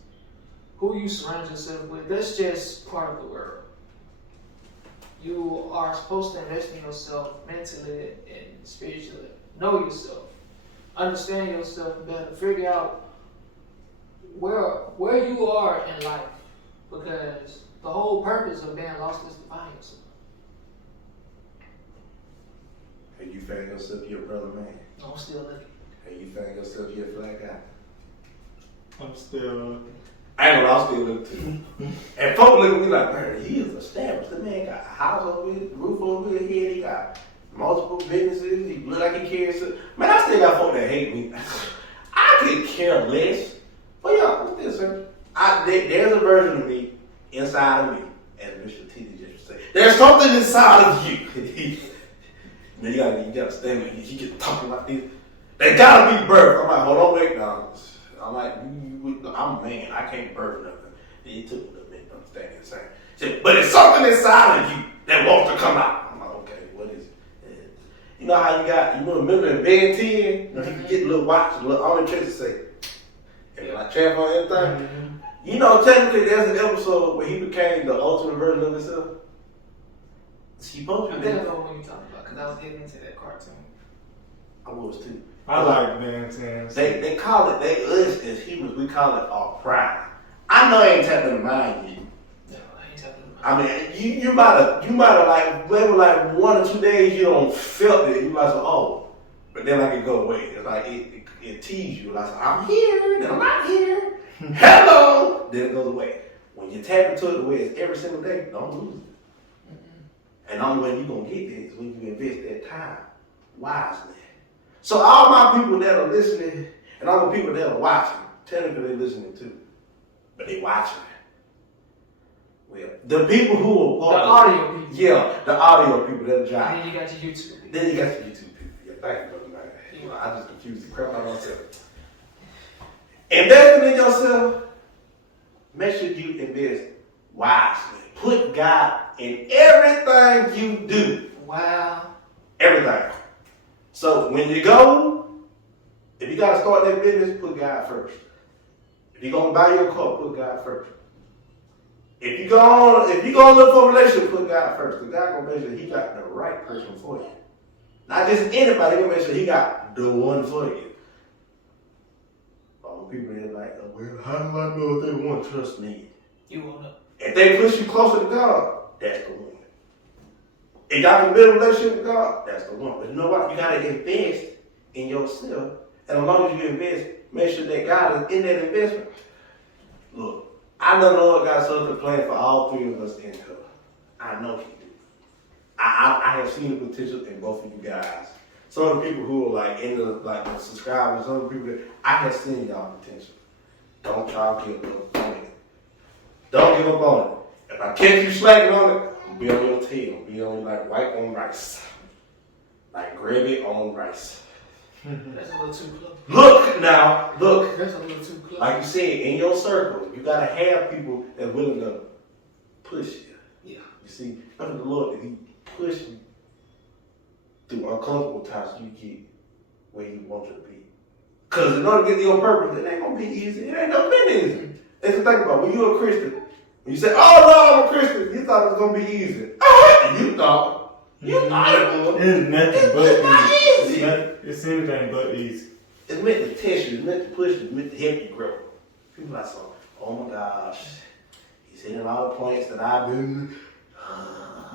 who you surround yourself with. That's just part of the world. You are supposed to invest in yourself mentally and spiritually. Know yourself. Understand yourself better. Figure out where you are in life. Because the whole purpose of being lost is to find yourself. Hey, you find yourself your brother man. I'm still looking. Hey, you find yourself your FlyGuy. I'm still. I ain't gonna, I'm still looking too. And folks look at me like, man, he is established. The man got a house over his roof over his head. He got multiple businesses. He look like he cares. Man, I still got folk that hate me. I could care less. But yeah, what's this, sir? There's a version of me inside of me, as Mr. T just would say. There's something inside of you. Man, you gotta stand there. He get talking like this. They gotta be birthed. I'm like, hold on, wait, now. I'm like, I'm a man. I can't birth nothing. And he took me a little bit to understand it. Saying, said, but it's something inside of you that wants to come out. I'm like, okay, what is it? You know how you remember in Ben 10? You can get a little watch, a little Army Tracy say, and like champ on everything. You know, technically, there's an episode where he became the ultimate version of himself. He supposed I to think be. I know what you're talking about because I was getting into that cartoon. I was too. I like Ben 10. They call it, us as humans, we call it our pride. I know I ain't tapping the mind yet. No, I ain't talking about I mean, you might have like, maybe like 1 or 2 days you don't felt it. You might say, oh, but then like it go away. It's like it tease you. Like I'm here, then I'm not here. hello, then it goes away. When you tap into it the way it's every single day, don't lose it. And the only way you're going to get it is when you invest that time wisely. So all my people that are listening and all the people that are watching, technically they're listening too, but they watching. Well, the people who are The part of audio people. yeah, the audio people that are And driving. then you got your YouTube. Then you got the YouTube people. Yeah, thank you, brother. Man. I just confused the crap out of myself. Investing in yourself, make sure you invest wisely. Put God in everything you do. Wow. Everything. So when you go, if you got to start that business, put God first. If you're going to buy your car, put God first. If you're going to look for a relationship, put God first. Because God going to make sure he got the right person for you. Not just anybody, he going to make sure he got the one for you. All the people that are like, oh, well, how do I know if they want to trust me? You won't know. If they push you closer to God, that's the one. If y'all can build a relationship with God, that's the one. But you know what? You got to invest in yourself. And as long as you invest, make sure that God is in that investment. Look, I know the Lord got something planned for all three of us in here. I know he do. I have seen the potential in both of you guys. Some of the people who are like in the subscribers, some of the people that I have seen y'all potential. Don't try to give up on it. Don't give up on it. If I catch you slacking on it, be on your tail. Be on like white on rice. Like gravy on rice. That's a little too close. Look now, look. That's a little too close. Like you said, in your circle, you gotta have people that willing to push you. Yeah. You see, under the Lord, that he push you through uncomfortable times so you get where you want you to be. Cause in order to get to your purpose, it ain't gonna be easy. It ain't never been easy. That's the thing about when you're a Christian. When you say, oh no, I'm a Christian, you thought it was gonna be easy. And you thought it was. It's nothing but It's not easy. easy. It's anything but easy. It's meant to test you, it's meant to push you, it's meant to help you grow. People like, oh my gosh, he's hitting all the points that I've been.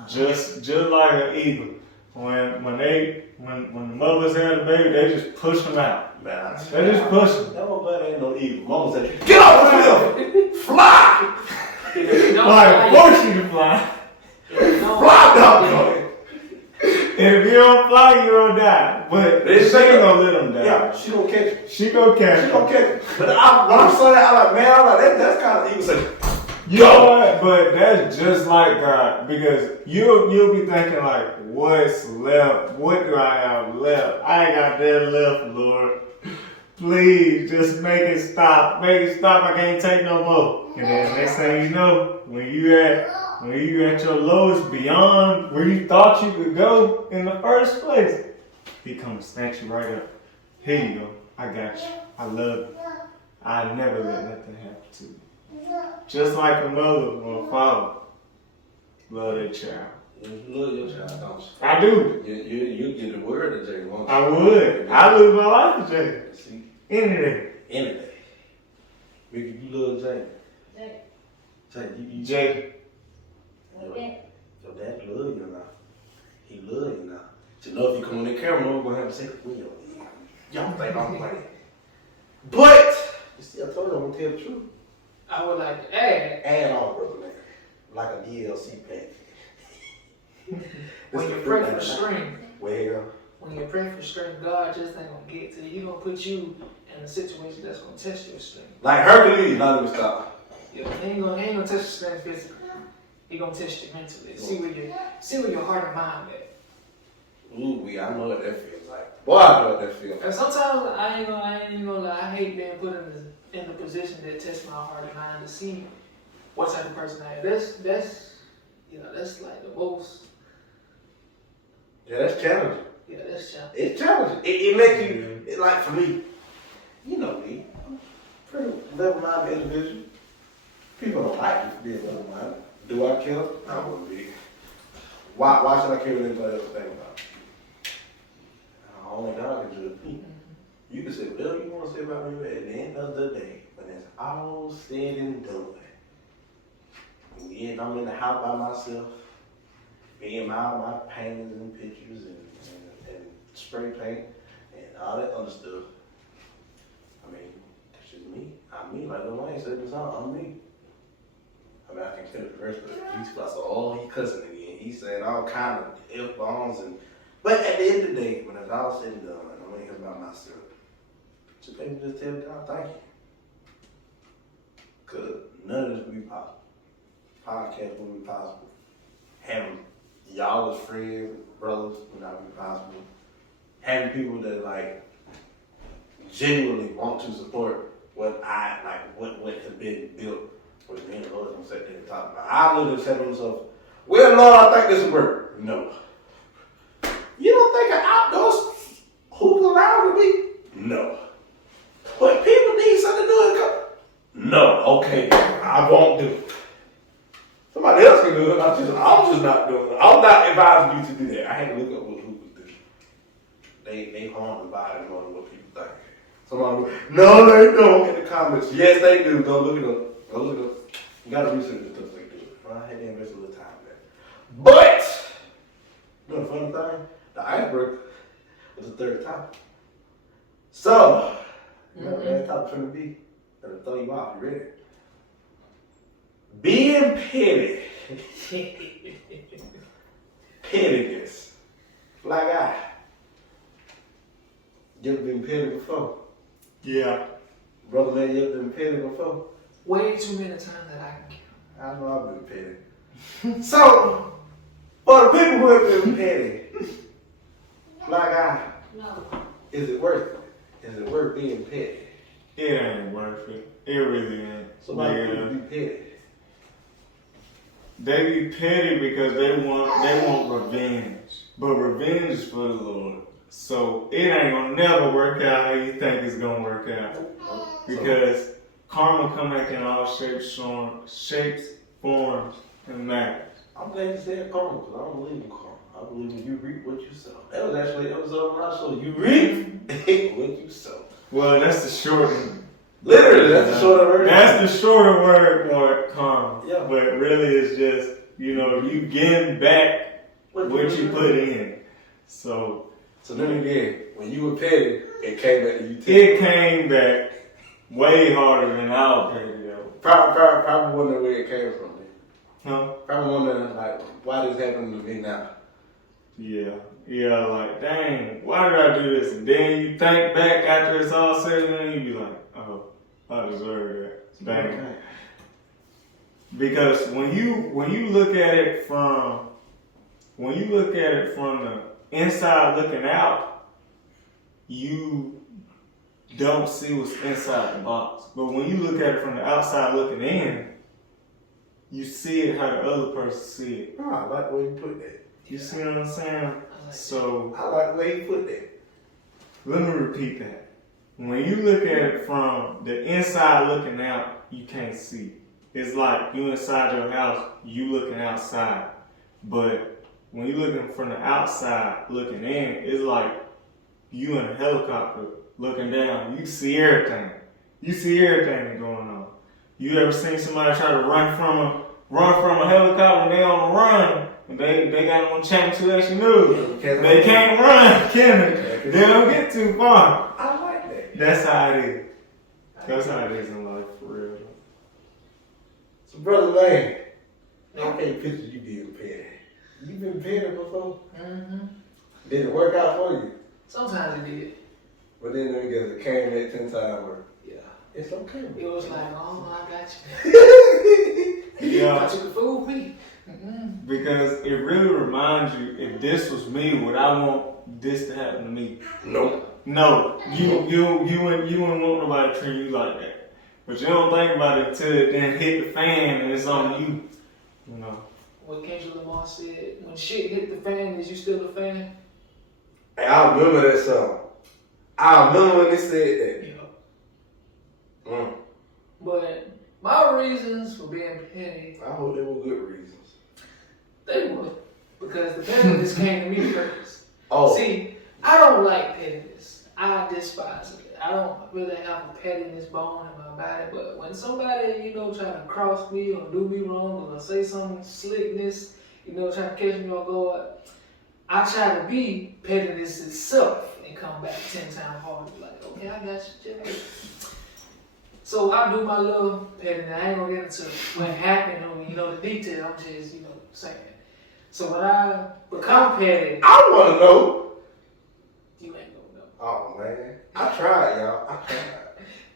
Just like an eagle. When the mothers have the baby, they just push them out. Man, They just push them. that one buddy ain't no eagle. Mama said, get off the cliff! Fly! Like, force you to fly. Fly, dog! If you don't fly, you don't die. But she ain't gonna let them die. Yeah, she gonna catch it. She gonna catch She it. gonna catch it. But when I saw that, I'm like, that's kind of eagle. Say, You know what? But that's just like God, because you'll be thinking like, what's left? What do I have left? I ain't got that left, Lord. Please, just make it stop. Make it stop. I can't take no more. And then next thing you know, when you at your lowest, beyond where you thought you could go in the first place, he come snatch you right up. Here you go. I got you. I love you. I never let nothing happen to you. Just like a mother or a father love their child. you love your child, don't you? I do. You get the word of Jay, won't you? I would. I lose my life for Jay. See? Any day. Any day. Mickey, you love Jay. Jay, you Jay. Your dad love you now. He love you now. So know if you come on the camera, we're gonna have to say, well, y'all think I'm playing. But, you see, I told you I'm gonna tell the truth. I would like to add, Add on, brother, man. Like a DLC pack. when you pray for strength, Well, when you pray for strength, God just ain't gonna get to you. He gonna put you in a situation that's gonna test your strength. like Hercules, not even stop. Yeah, he ain't gonna test your strength physically. He gonna test you mentally. See where your heart and mind at. Ooh, I know what that feels like. Boy, I know what that feels like. And sometimes I ain't gonna lie, I hate being put in the position that tests my heart and mind to see what type of person I am. That's like the most. Yeah, that's challenging. Yeah, that's challenging. It's challenging. It makes you, like for me, you know me, I'm a pretty level-minded individual. People don't like me for being level-minded. Do I care? I wouldn't be. Why should I care what anybody else think about me? Only God can judge me. You can say whatever you want to say about me, but at the end of the day, when it's all said and done, and I'm in the house by myself, me and my paintings and pictures and spray paint and all that other stuff. I mean, that's just me. I'm me. me, like Lil Wayne said, it's on me. I mean, I can tell the rest of it. He's like, oh, he cussing again. He said all kind of F-bombs but at the end of the day, when it's all said and done, and I'm in here by myself, just maybe just tell God thank you. Cause none of this would be possible. Podcast would be possible. Having y'all as friends, brothers would not be possible. Having people that like genuinely want to support what has been built with me and Lord gonna sit there and talk about. I literally said to myself, well, Lord, I think this will work. No. You don't think an outdoor hoop allowed to be? No. But people need something to do it. No. Okay. I won't do it. Somebody else can do it. I'm just not doing it. I'm not advising you to do that. I had to look up what hoopers do. They harm the body more than what people think. Somebody, no, they don't. In the comments, yes, they do. Go look it up. Go look it up. You gotta research the stuff they do. I had to invest a little time in that. But, you know the funny thing? The iceberg was the third topic. So, you know what that topic finna be? That'll throw you off. You ready? Being petty. Pettiness. FlyGuy. You ever been petty before? Yeah. Brother man, you ever been petty before? Way too many times that I can count. I know I've been petty. So, for the people who have been petty, FlyGuy, No. is it worth it? Is it worth being petty? It ain't worth it. It really ain't. So why do people be petty? They be petty because they want revenge. But revenge is for the Lord. So it ain't gonna never work out how you think it's gonna work out. Because karma come back in all shapes, forms, and manners. I'm glad you said karma because I don't believe in karma. I believe in you reap what you sow. That was actually an episode of my show. You reap what you sow. Well, that's the short. Literally, that's the shorter version. That's the shorter word for it, karma. Yeah. But really, it's just you getting back what you put in. So then again, when you were petty, it came back to you too. it came back way harder than I was petty though. Probably wondering where it came from. Huh? Probably wondering like, why this happening to me now? Yeah, like, dang, why did I do this? And then you think back after it's all said and done, you be like, oh, I deserve that. Dang. Okay. Because when you look at it from the inside looking out, you don't see what's inside the box. But when you look at it from the outside looking in, you see it how the other person see it. Oh, I like the way you put that. You see what I'm saying? So I like the way you put that. let me repeat that. When you look at it from the inside looking out, you can't see. It's like you inside your house, you looking outside. But when you looking from the outside looking in, it's like you in a helicopter looking down. You see everything. You see everything going on. You ever seen somebody try to run from a helicopter and they on the run? And they got on channel 2 Action News. They can't run, can they? They don't get too far. I like that. That's how it is. That's how it is in life, for real. So, Brother Lane, I can't picture you being petty. You been petty before? Mm-hmm. Did it work out for you? Sometimes it did. But then it came at 10 times work. Yeah. It's okay. It was like, oh, I got you. Yeah. Thought you could fool me. Mm-hmm. Because it really reminds you, if this was me, would I want this to happen to me? Nope. No. You wouldn't want nobody to treat you like that. But you don't think about it until it then hit the fan and it's on you. You know. What Kendrick Lamar said, when shit hit the fan, is you still a fan? Hey, I remember that song. I remember when they said that. Yeah. But my reasons for being petty, I hope they were good reasons. they were. Because the pettiness came to me first. Oh. See, I don't like pettiness. I despise it. I don't really have a pettiness bone in my body, but when somebody, try to cross me or do me wrong or say some slickness, try to catch me off guard, I try to be pettiness itself and come back 10 times harder. Like, okay, I got you, Jay. So I do my little petting. I ain't gonna get into what happened or the detail. I'm just saying. So when I become petty, I want to know. you ain't gonna know. Oh man, I tried, y'all. I tried.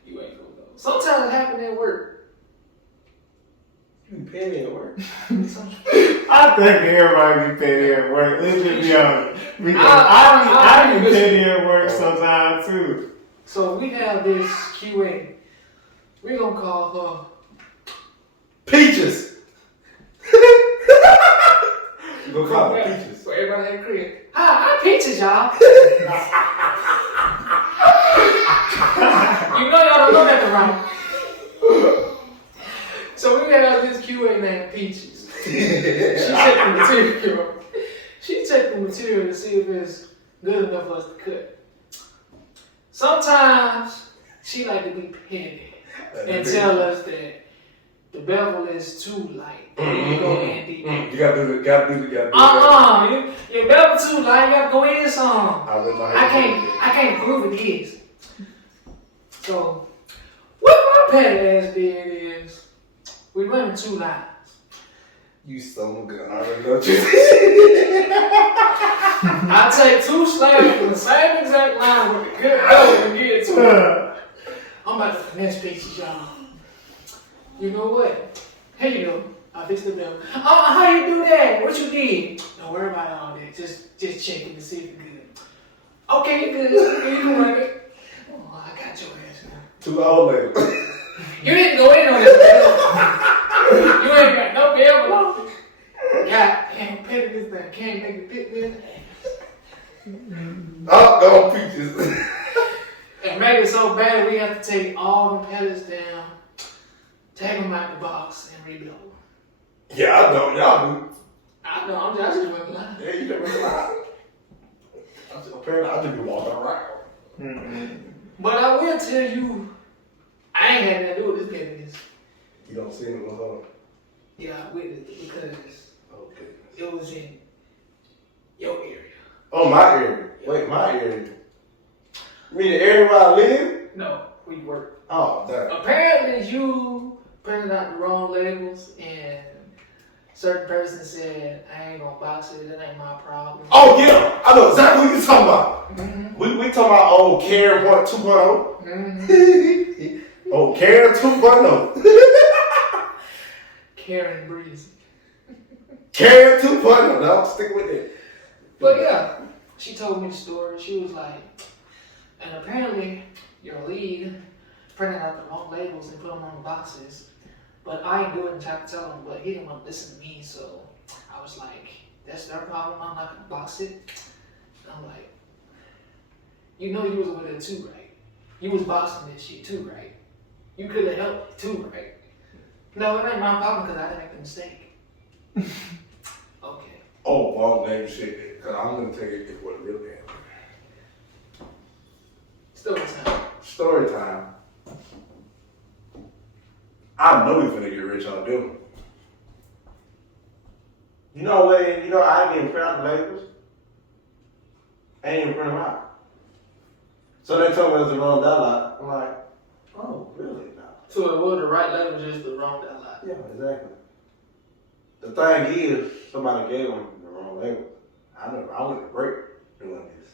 You ain't gonna know. Sometimes it happen at work. You be petty at work. I think everybody be petty at work. Let's just be honest. Because I be petty at work sometimes too. So we have this QA. We're gonna call her Peaches. You gonna call her Peaches? So everybody at the crib. Hi, I'm Peaches, y'all. You know y'all don't know that right. So we have this QA named Peaches. She checked the material. She checked the material to see if it's good enough for us to cut. Sometimes she like to be petty and tell us that the bevel is too light. You go in deep. You gotta do it. Your bevel too light. You gotta go in some. I can't prove it is. So what my petty ass did is we running 2 lines. You so good. I already know what you I take 2 slabs from the same exact line with the good bevel and get it to her. I'm about to finesse Peaches, y'all. You know what? Here you go. I fixed the bevel. Oh, how you do that? What you did? Don't worry about all that. Just check it to see if it's good. Okay, you good. You can work it. Oh, I got your ass now. 2 hours later. You didn't go in on this bevel. You ain't got no bevel on it. God damn, petty this thing. Can't make it fit this. Go Peaches. And made it so bad we have to take all the pellets down, take them out the box, and rebuild. Yeah, I know. Y'all do. I know, I'm just working line. Yeah, you never lie. Apparently, I just be walking around. Mm-hmm. But I will tell you, I ain't had nothing to do with this pettiness. You don't see it with her. Yeah, I witnessed it because Okay. it was in your area. Oh, my area. Wait, my area. You mean the area where I live? No, we work. Oh, damn. Apparently, you printed out the wrong labels and certain person said, I ain't gonna box it, that ain't my problem. Oh, yeah. I know exactly what you're talking about. Mm-hmm. We talking about old Karen 2.0. Mm-hmm. Oh, Karen 2.0. Karen Breezy. Karen 2.0. No, stick with it. But yeah, she told me the story. She was like, and apparently your lead printed out the wrong labels and put them on the boxes. But I ain't doing it and tried to tell him, but he didn't want to listen to me. So I was like, that's their problem. I'm not going to box it. And I'm like, you know you was over there too, right? You was boxing this shit too, right? You could have helped too, right? No, it ain't my problem because I didn't make the mistake. Okay. Oh, boss name shit. Because I'm going to tell you it was real damn. Story time. Story time. I know we finna get rich on them. You know what? I ain't even print out the labels. I ain't even print them out. So they told me it was the wrong dollar. I'm like, oh, really? No. So it was the right label, just the wrong dollar. Yeah, exactly. The thing is, somebody gave them the wrong label. I went to break doing this.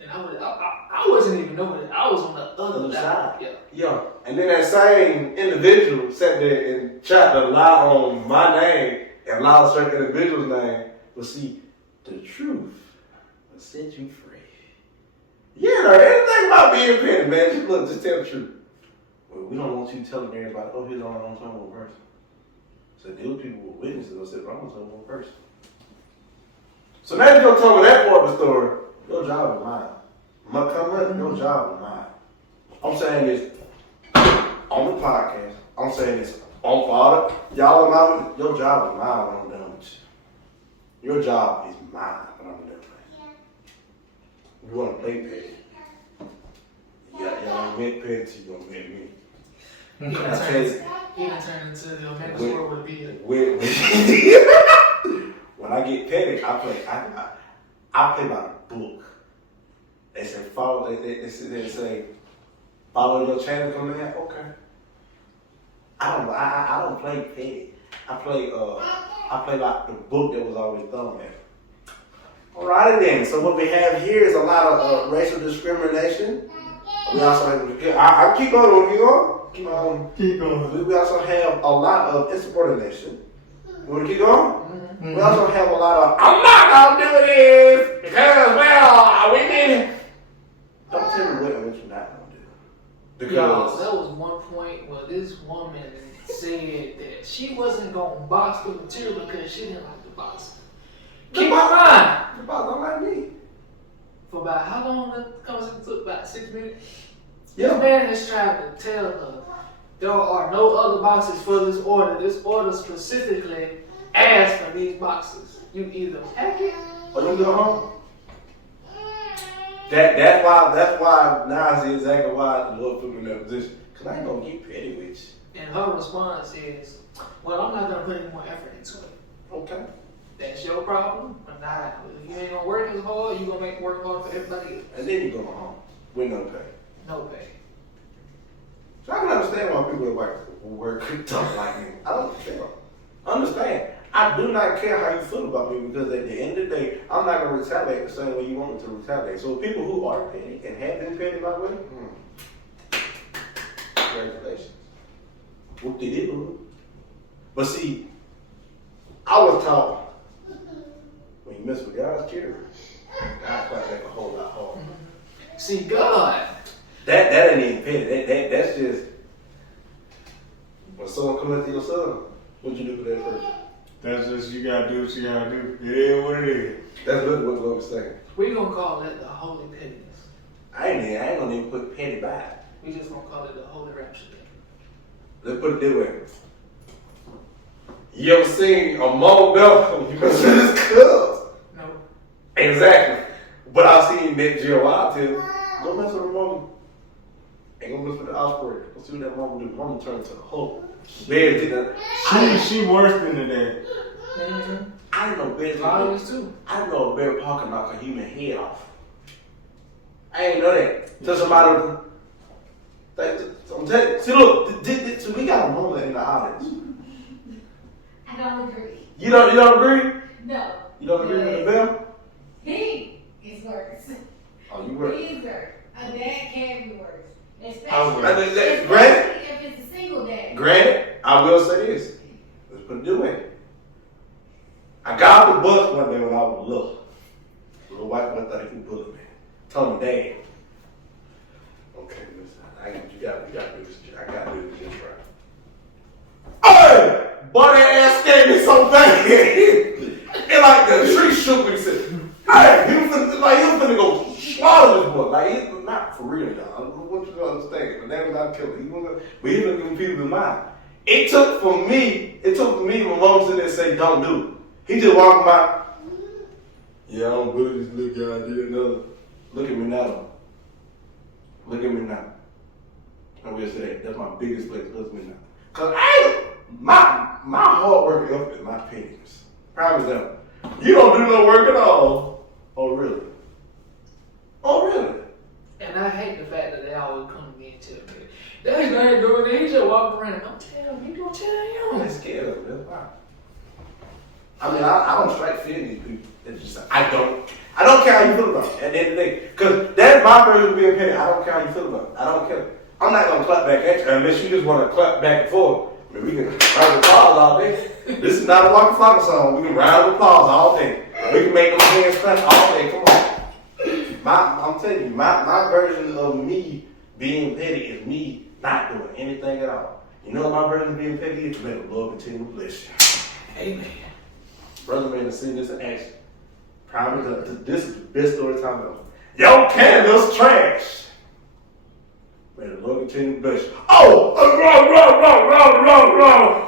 And I wasn't even knowing it. I was on the other side. Yeah. Yeah. And then that same individual sat there and tried to lie on my name and lie on certain individual's name. But see, the truth will set you free. Yeah, no, anything about being petty, man. Just tell the truth. Well, we don't want you telling everybody, oh, here's only one person. So those people were witnesses and said, I'm only one person. So now you're gonna tell me that part of the story. Your job is mine. I'm coming up, your job is mine. I'm saying this on the podcast. I'm saying this on Father. Y'all are mine. Your job is mine when I'm done with you. Your job is mine when I'm done with you. You want to play petty. Y'all meant petty till you gonna meet me. He done turned into the Omega Sword with a beard. When I get petty, I play by the book. They say follow. They say Follow your channel, come in. Okay. I don't play petty. I play like the book that was always thrown at. Alrighty then. So what we have here is a lot of racial discrimination. We also have. I keep going. Keep going. We also have a lot of insubordination. You want to keep going? Mm-hmm. We also have a lot of. I'm not gonna do this because we did it. Don't tell me what you're not gonna do. Because y'all, that was one point where this woman said that she wasn't gonna box the material because she didn't like the box. Keep in mind. The box don't like me. For about how long the conversation took? About 6 minutes? Yeah. This man is trying to tell her there are no other boxes for this order. This order specifically asks for these boxes. You either pack it or you go home. That's why now I see exactly why the Lord put me in that position. Cause I ain't gonna get petty with you. And her response is, well, I'm not gonna put any more effort into it. Okay. That's your problem, but not. If you ain't gonna work as hard, you gonna make work hard for everybody else. And then you go home with no pay. No pay. So I can understand why people work tough like me. I don't understand. I do not care how you feel about me because at the end of the day, I'm not going to retaliate the same way you want me to retaliate. So people who are petty and have been petty my way, congratulations. What they did. But see, I was taught when you mess with God's children, God clap back a whole lot harder. See, God. That ain't even petty. That's just when someone comes to your son, what you do for that person? That's just, you gotta do what you gotta do. It is what it is. That's really what the Lord was saying. We're gonna call that the holy pettiness. I ain't gonna even put petty by it. We just gonna call it the holy rapture. Let's put it this way. You ever seen a mom belt? You mess with his cubs. No. Exactly. But I've seen Nick Jill Wild tell you, go mess with a woman. Ain't gonna mess with the offspring. Go see what that mama do. Mama turn into a hoe. Bears did that. She worse than the dad. Mm-hmm. I didn't know bears Lions too. I didn't know a bear paw can knock a human head off. I ain't know that. Till somebody, I'm telling you. See, look, so we got a moment in the audience. I don't agree. You don't agree? No. You don't agree with the bear? He is worse. Oh, you worse. He is worse. A dad can be worse. Granted, Especially if it's a single dad. Granted, I will say this. Let's put it this way. I got off the bus one day when I was little. The little white boy thought he could bully me. Told me, Dad. Okay, listen, you gotta do this. I gotta do this right. Hey! Boy, that ass scared me so bad. And like the tree shook me and said, hey, he was finna go swallow this boy. Like, he was not for real, y'all. I want you to understand. But that was not killing. But he was giving people in mind. It took for me, my mom sitting there and say, don't do it. He just walked by. Yeah, I don't bully this little guy. I did another. Look at me now. Look at me now. I will say that. That's my biggest place. Look at me now. Cause my hard work effort is my pettiness. Promise them. You don't do no work at all. Oh really? Oh really? And I hate the fact that they always come to me and tell me, Dad's not doing it. He just walking around. I'm telling him, you gonna tell him. I'm scared of it. That's why. I mean, I don't strike fear in these people. It's just, I don't care how you feel about it at the end of the day. Because that's my version of being petty. I don't care how you feel about it. I don't care. I'm not going to clap back at you unless you just want to clap back and forth. I mean, we can round of applause all day. This is not a Walking Flocker song. We can round of applause all day. We can make them hands clap all day. Come on. I'm telling you, my version of me being petty is me not doing anything at all. You know what my version of being petty is? May the Lord continue to bless you. Amen. Brother man has seen this in action. Promise this is the best story time ever. Yo, candles trash. May the Lord continue to bless you. Oh,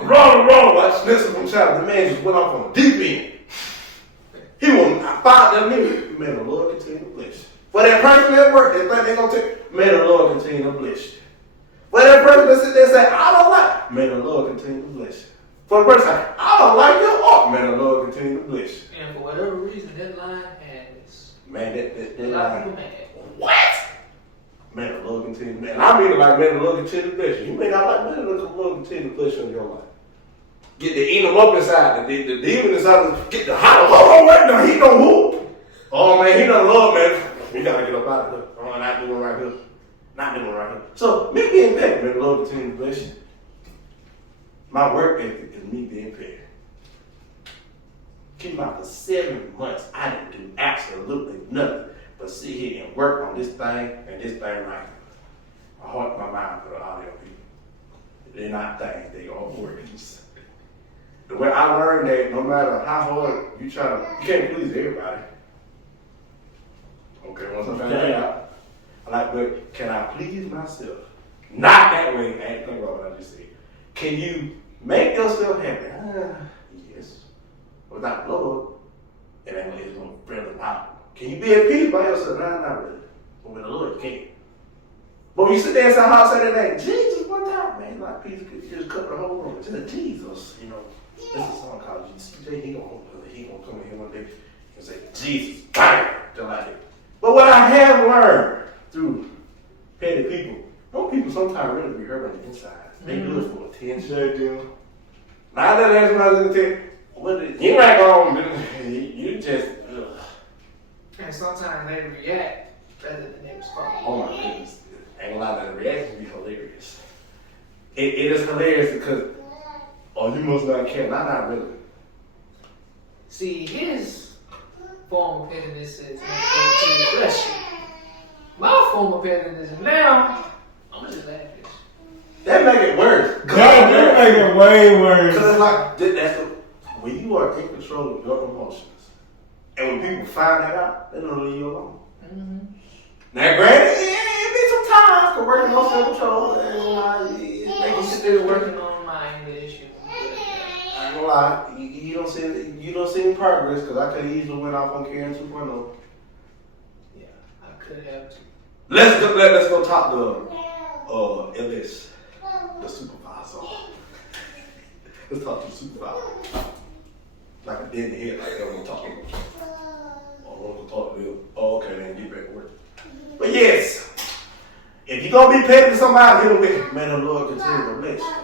wrong. Watch this from child. The man just went off on deep end. He won't find them niggas. May the Lord continue to bless you. For that person at work, they think they gonna take. May the Lord continue to bless you. For that person that sit there and say, I don't like. May the Lord continue to bless you. For the person, I don't like your art. May the Lord continue to bless you. And for whatever reason, that line has Man, that a lot of line. people mad. What? Man, the Lord continue. And I mean it like, man, the Lord continue to bless you. You may not like, man, the Lord continue to bless you in your life. Get the eat them up inside, the demon inside, get the hot, oh, wait, now he don't move. Oh, man, he done love, man. We gotta get up out of here. Oh, not doing right here. Not doing right here. So, me being petty, man, the Lord continue to bless you. My work ethic is me being petty. Came out for 7 months. I didn't do absolutely nothing but sit here and work on this thing and this thing right here. My heart and my mind for all them people. They're not things, they are words. The way I learned that no matter how hard you try to, you can't please everybody. Okay, once I found that out, I like, but can I please myself? Not that way, I ain't thinking about what I just said. Can you make yourself happy? Yes. Without the Lord, it ain't really gonna friendly out. Can you be at peace by yourself? Nah, not really. But with the Lord, you can't. But when you sit there and say, how I say that name, Jesus one time, man, like peace could just cover the whole room. It's in Jesus, you know. There's a song called CJ, he gonna come in here one day and say, Jesus, bang, just like that. But what I have learned through petty people, those people sometimes really be hurt on the inside. They do it for attention. They do. Now that answer I was gonna tell you ain't gonna, you just, ugh. And sometimes they react rather than they respond. Oh my goodness. Ain't gonna lie, the reaction be hilarious. It is hilarious because, oh, you must not care. Not really. See, his form of pettiness is to bless you. My form of pettiness is now, I'm gonna just laugh at you. That make it worse. That make it way worse. Because it's like, that's when you are in control of your emotions, and when people find that out, they don't leave you alone. Mm-hmm. Now, granted, it be some times for working on self-control, and I'm still working on my anger issue. I ain't gonna lie, you don't see any progress because I could have easily went off on Karen 2.0. Yeah, I could have to. Let's go talk to LS, the supervisor. Let's talk to the supervisor. Like a dead in the head, like I'm gonna talk to him. I want to talk to them. Oh, okay, then get back to work. But yes, if you're gonna be petty to somebody, hit them with, man, the Lord continue to bless you.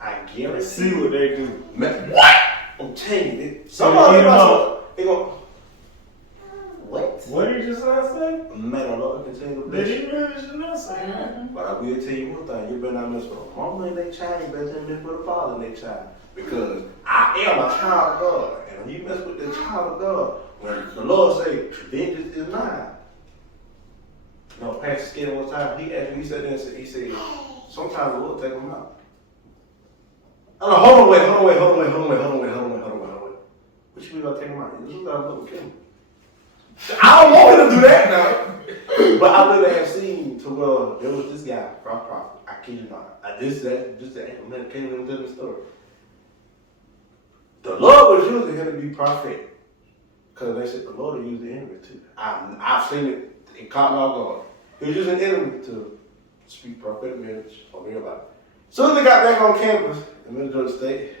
I guarantee. See what they do. Man, what? I'm telling you, So they go. What? What did you just say? Man, the Lord continue to bless Did you. he really just not say that? But I will tell you one thing, you better not mess with a mama and their child, you better not mess with a father and their child. Because I am a child of God. And when you mess with the child of God, when the Lord say, vengeance is mine. You know, Pastor Skinner one time, he asked me, he said, sometimes the Lord take them out. Hold on, wait. What you mean by take them out? You just gotta look at him. I don't want him to do that now. But I literally have seen to where there was this guy, prophet. I kid you not. Just that came into the story. The Lord was using him to be prophet. Because they said the Lord will use the enemy too. I've seen it in cotton all God. He was using the enemy to speak prophetic message on real life. Soon as they got back on campus in Minnesota State,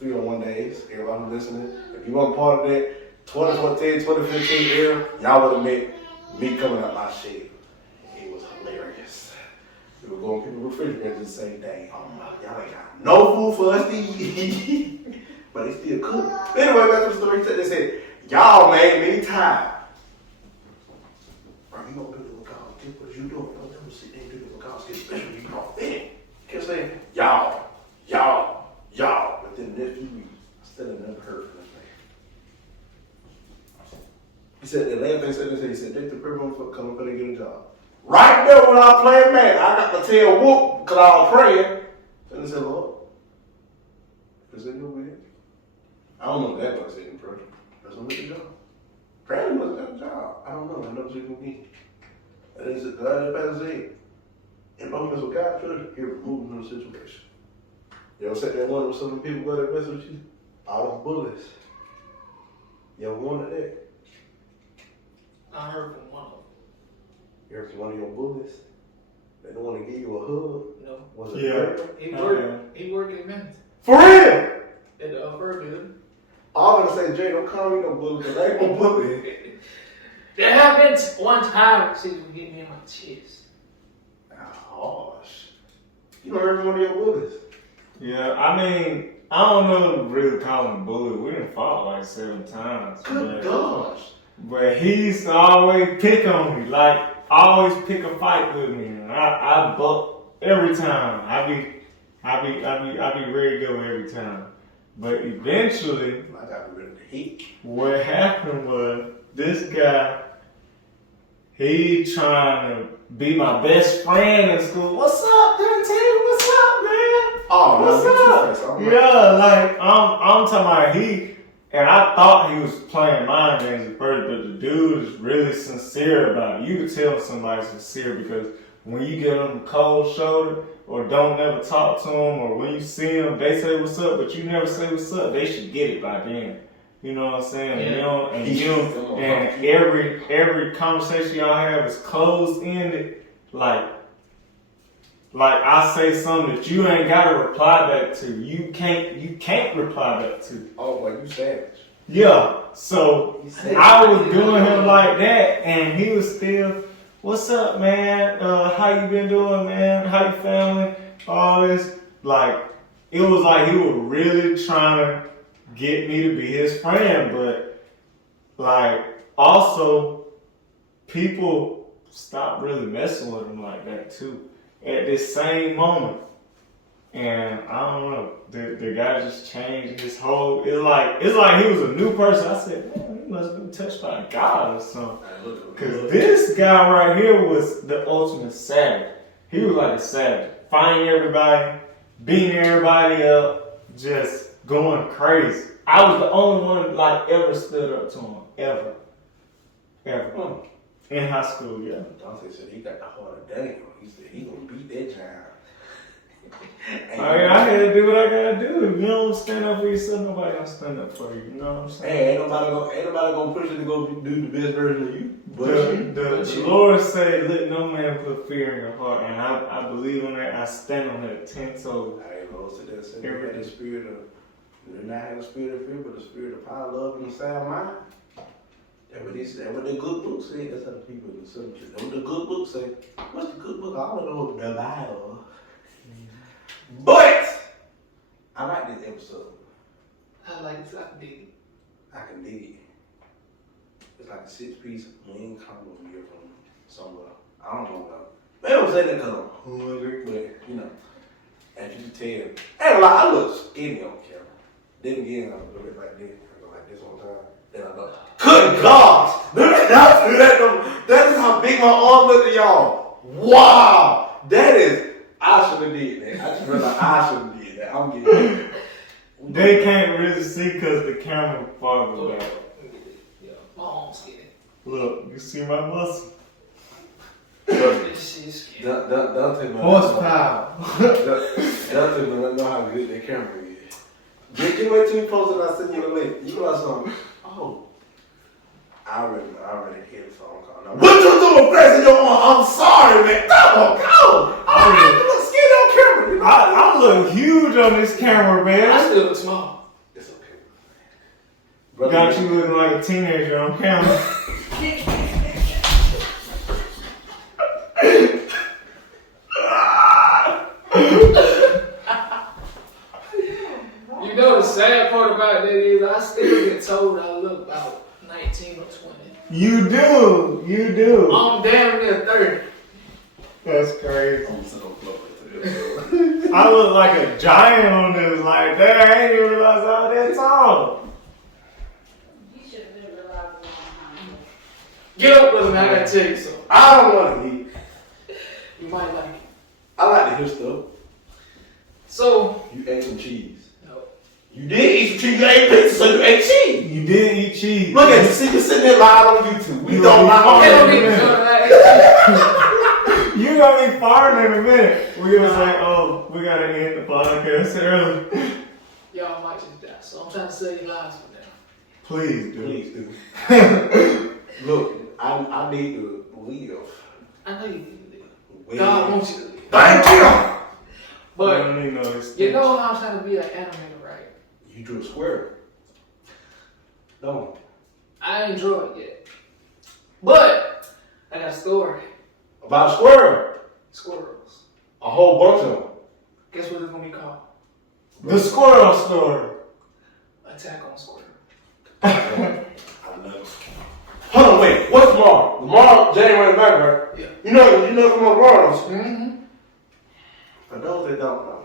301 days, everybody listening. If you weren't part of that, 2014, 2015 era, y'all would have met me coming out my shed. It was hilarious. We were going to people's refrigerators and say, dang, oh my, y'all ain't got no food for us to eat. But they still cook. Anyway, back to the story. They said, y'all made me tired. Bro, you gonna do the McCall. Guess what you doing? Don't ever sit there and do the McCall. Especially when you prophetic. Kept saying, y'all. Within the next few weeks, I still have never heard from this man. He said, the last thing he said, they the criminal for coming for to get a job. Right there when I was playing man, I got the tail whoop because I was praying. And I said, Lord, is it your will? I don't know if that was in prayer. That's what the job. Praying was that job. I don't know. I know what you can need. And he said, God, as said, as long as God should, he'll remove him from the situation. You ever sat there and wonder when some people go to mess with you? All the bullets. You ever wondered that? I heard from one of them. You heard from one of your bullets? They don't want to give you a hug? No. Was it Yeah. prayer? He worked in Memphis. For real? At the Fur Building. I'm gonna say, Jay, don't call me no bully, because I ain't no bully. There have been one time she would get me in my chest. Oh, you know every one of your bullies. Yeah, I mean, I don't know if really call him bully. We done fought like 7 times. Good gosh. But he used to always pick on me, like always pick a fight with me, and I buck every time. I be ready to go every time. But eventually, I got rid of the heat. what happened was this guy, he trying to be my best friend in school. What's up, Dante? What's up, man? Oh, What's up? Yeah, like I'm talking about he. And I thought he was playing mind games at first, but the dude is really sincere about it. You could tell somebody's sincere because when you give them cold shoulder or don't never talk to them, or when you see them, they say what's up, but you never say what's up, they should get it by then. You know what I'm saying? Yeah. And every conversation y'all have is closed ended. Like I say something that you ain't gotta reply back to. You can't reply back to. Oh, well, you savage. Yeah. So I was doing him like that, and he was still, "What's up, man? How you been doing, man? How you feeling? All this." Like it was like he was really trying to get me to be his friend, but like also people stopped really messing with him like that too. At this same moment, and I don't know, the guy just changed his whole. It's like he was a new person. I said, man, he must have been touched by God or something. Cause this guy right here was the ultimate savage. He was like a savage, fighting everybody, beating everybody up, just going crazy. I was the only one like ever stood up to him, ever. In high school, yeah. Dante said he got the heart of Daniel. He said he gonna beat that child. I had to do what I gotta do. If you don't stand up for yourself, nobody gonna stand up for you. You know what I'm saying? Hey, ain't nobody gonna push you to go do the best version of you. The Lord said, "Let no man put fear in your heart," and I believe on that. I stand on that 10 toes. I ain't gonna sit there and say you had the spirit of, you did not have the spirit of fear, but the spirit of power, love, and a sound mind. That's what the good book said. That's how the people in the subject. That's what the good book say. What's the good book? I don't know the Bible. But I like this episode. I like this. I dig it. I can dig it. It's like a 6-piece wing combo here from somewhere. I don't know where. They don't say that because I'm hungry, but you know, as you can tell. And I look skinny on camera. Then again, I look like this. I go like this one time. Then I go, good God! That is how big my arm look to y'all. Wow! That is, I should have did that. I just realized I should have did that. I'm getting it. They can't really see because the camera farther back. Yeah, my arm's skinny. Look, you see my muscle? This shit's skinny. Don't take my Horsepower. Don't know how good that camera is. Get wait till you post it. I send you the link. You know something? Oh, I already hit a phone call. Now, what you doing, pressing your arm? I'm sorry, man. Go. I look skinny on camera. You know? I look huge on this camera, I man. still look small. It's okay. Got you looking like a teenager on camera. You know the sad part about that is I still get told I look about 19 or 20. You do. I'm damn near 30. That's crazy. I'm so close. I look like a giant on this. Like, dang, I ain't even realize I was that tall. You should have been realizing a long time ago. Get up with me, I gotta tell you something. I don't want to eat. You might like it. I like to hear stuff. So, You ate some cheese. no. You did eat some cheese. You ate pizza, so you ate cheese. You did eat cheese. Look at you. See, you sitting there live on YouTube. We You don't gonna be lie on Hey, don't farting get me in a started. minute. You gonna be farting in a minute. We was like, oh, we gotta end the podcast early. Y'all might just die, so I'm trying to save your lives for now. Please do. Please do. Look, I need to live. I know you need to live. Well, God wants you to live. Thank you. But, I don't need no extension. you know how I'm trying to be an animator, right? You drew a square. Don't. I ain't draw it yet. But I got a story. About a squirrel. Squirrels. A whole bunch of them. Guess what it's gonna be called? The squirrel story. Attack on Squirrel. I love it. Hold on, wait. What's tomorrow? Tomorrow, January 9th, right? Yeah. You know from tomorrow. Mm-hmm. For those that don't know,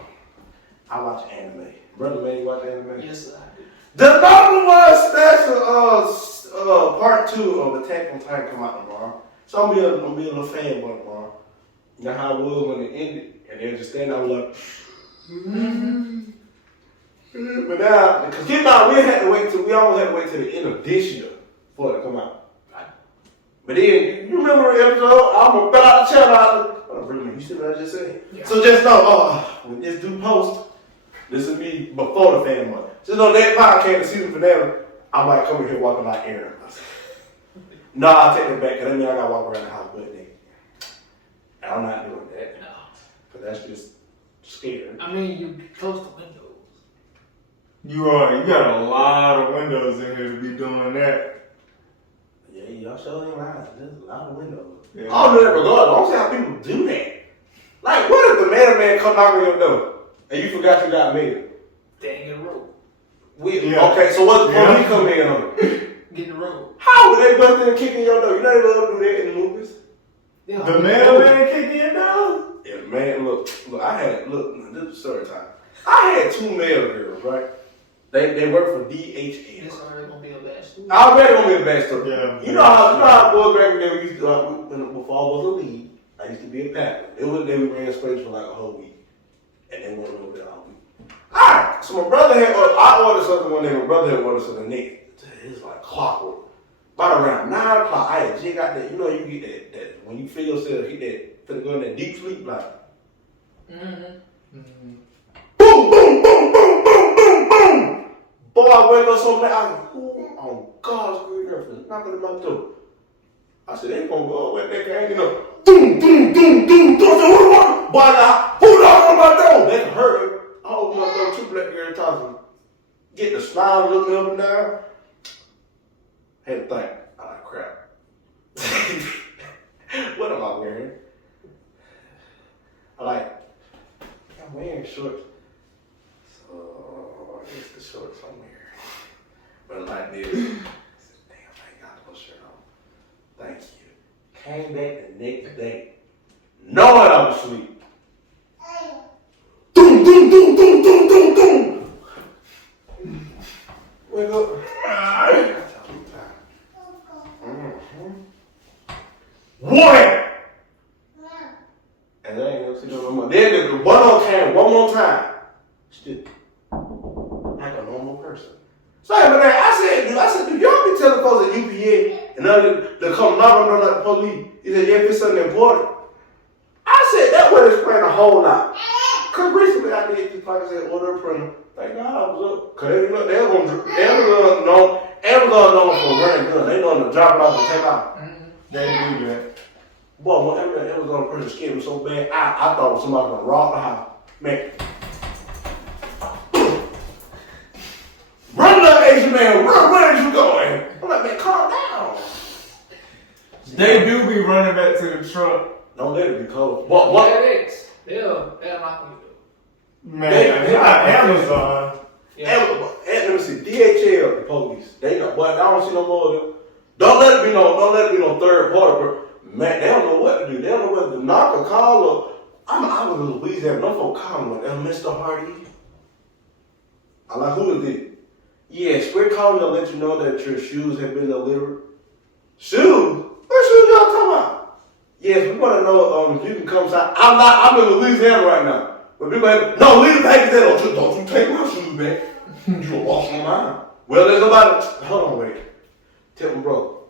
I watch anime. Brother man, you watch anime? Yes, sir, I do. The number one special part 2 of Attack on Titan come out tomorrow. So I'm gonna be a little fanboy tomorrow. You know how it was when it ended, and they just stand out like. But now, because we almost had to wait till the end of this year for it to come out. But then, you remember the episode? I'm gonna fill out the channel. Oh, bring me. You see what I just said? Yeah. So just know, when this do post, this is me before the fan month. Just know that podcast, the season finale, I might come in here walking like Aaron. No, I'll take that back, because that means I gotta walk around the house butt naked. I'm not doing that. No. Because that's just scary. I mean, you close the windows. You got a lot of windows in here to be doing that. Yeah, y'all sure ain't lying. There's a lot of windows. Yeah. I don't know that regardless. I don't see how people do that. Like, what if the man come knock on your door and you forgot you got mail? They ain't get a road. Yeah. Okay, so what's the police come in on? Get the road. How would they bust in and kick in your door? You know they love to do that in the movies. Yeah. The mailman kicking you down? Yeah, man, look, this is story time. I had 2 mail girls, right? They work for DHL. It's already gonna be a bad story. Already gonna be a bad story. Yeah. You know how boys back in there used to, before I was a lead, I used to be a packer. They ran space for like a whole week. And they went over there all week. Alright, so my brother I ordered something one day, my brother had ordered something next. It's like clockwork. About around 9 o'clock, I had just got that, you know, you get that when you feel yourself hit that, finna go in that deep sleep, like, Mm-hmm. boom, boom, boom, boom, boom, boom, boom. Boy, I wake up so mad, I was like, who on God's green earth is knocking at my door? I said, they ain't gonna go away, they can't, you know, boom, boom, boom, boom, boom. I said, who the one? Boy, now, who knocked on my door? They can hurt her. I open my door, 2 black girls talking. Get the smile looking up and down. Had to think, I like crap. What am I wearing? I'm wearing shorts. So, I guess the shorts I'm wearing. But like this. I said, damn, I ain't got no shirt on. Thank you. Came back the next day, knowing I was asleep. Doom, doom, doom, doom, doom, doom, doom. Wake up. What? And I ain't never seen no more. Then the one more came one more time. Still like a normal person. So I said, do y'all be telling folks at UPA and they come knocking on the police? He said, yeah, if it's something important. I said, that would explain a whole lot. Cause recently I did just like I said, order a printer. Thank God I was up. Cause Amazon known for running guns. They know to drop it off and take off. They do that. Boy, when Amazon person scared me so bad, I thought somebody was gonna rob the house. Man. Run up, Asian man, run, where are you going? I'm like, man, calm down. They do be running back to the truck. Don't let it be cold. What? They'll knock on your door. Man, not Amazon. Yeah. Let me see, DHL, the police. They know, but I don't see no more of them. Don't let it be no third party. But man, they don't know what to do. They don't know whether to knock or call or. I was in Louisiana. No folk calling me, Mr. Hardy. I'm like, who is it? Yes, we're calling to let you know that your shoes have been delivered. Shoes? What shoes y'all talking about? Yes, we want to know if you can come inside. I'm in Louisiana right now. But people have, no, leave the package there. Don't you take my shoes back. You gonna wash my mind. Well, there's nobody. Hold on, wait. Tell me, bro.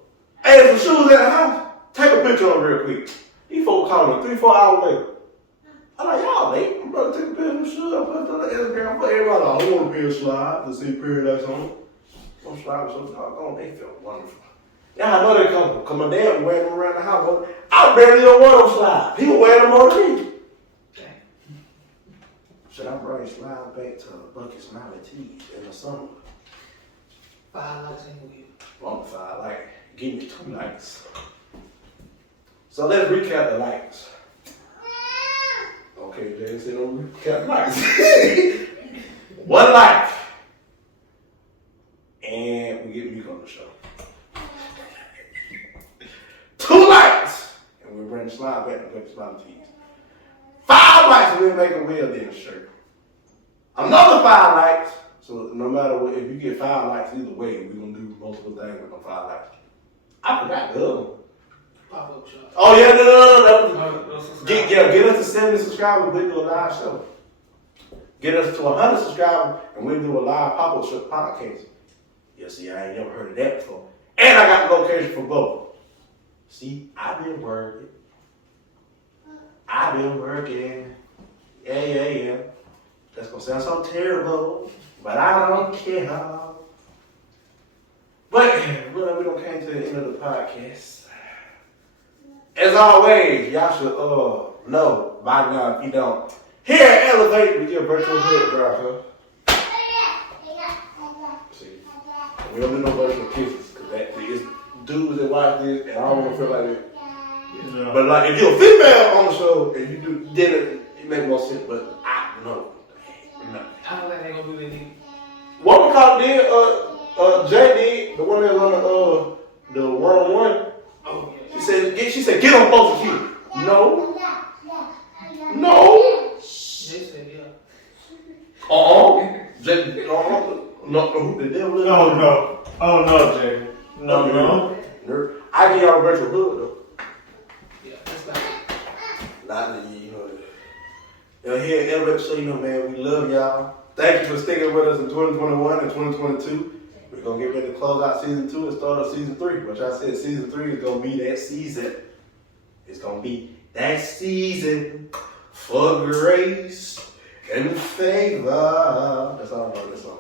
Hey, there's some shoes in the house. Take a picture of them real quick. These folks calling me 3-4 hours later. I'm like, y'all late. My brother took a picture of the shoes. I put it on the Instagram for everybody. I don't want to be a slide to see paradise on it. Some slide was so doggone. They felt wonderful. Yeah, I know they come. Because my dad was wearing them around the house. I barely don't wear them slides. He was wearing them on me. Should I bring slides back to Bucket Smiley Tees in the summer? 5 likes in a week. Long 5 like, give me 2 likes. So let's recap the likes. Okay, Jay said don't recap the likes. 1 like. And we get Meek on the show. 2 likes. And we bring the slide back to play the slide tees. 5 likes and we'll make a Will then shirt. Another 5 likes. So no matter what, if you get 5 likes either way, we're gonna do multiple things with them 5 likes. I forgot the other one. Pop-up shop. Oh yeah, no. No subscribe. Get us to 70 subscribers, we'll do a live show. Get us to 100 subscribers, and we'll do a live pop-up show podcast. Yeah, see, I ain't never heard of that before. And I got the location for both. See, I've been working. Yeah. That's gonna sound so terrible, but I don't care. But we don't came to the end of the podcast. As always, y'all should know by now if you don't. Here at Elevate, we give virtual hood drive, See, we don't do no virtual kisses, because that is dudes that watch this, and I don't want to feel like that. Yeah. But like, if you're a female on the show and you do, then it makes more sense. But I no. I don't think they're gonna do that either. What we call it? Jay did the one that was on the 1-on-1. Oh, yeah. She said, get on folks and kill. No. They said, yeah. Jay, no, the devil is. Oh no, Jay. No. I give y'all a virtual hood though. Yeah, that's like Not that here at Elevate, so you know, man, we love y'all. Thank you for sticking with us in 2021 and 2022. We're going to get ready to close out season 2 and start up season 3. Which I said season 3 is going to be that season. It's going to be that season for grace and favor. That's all I know this song.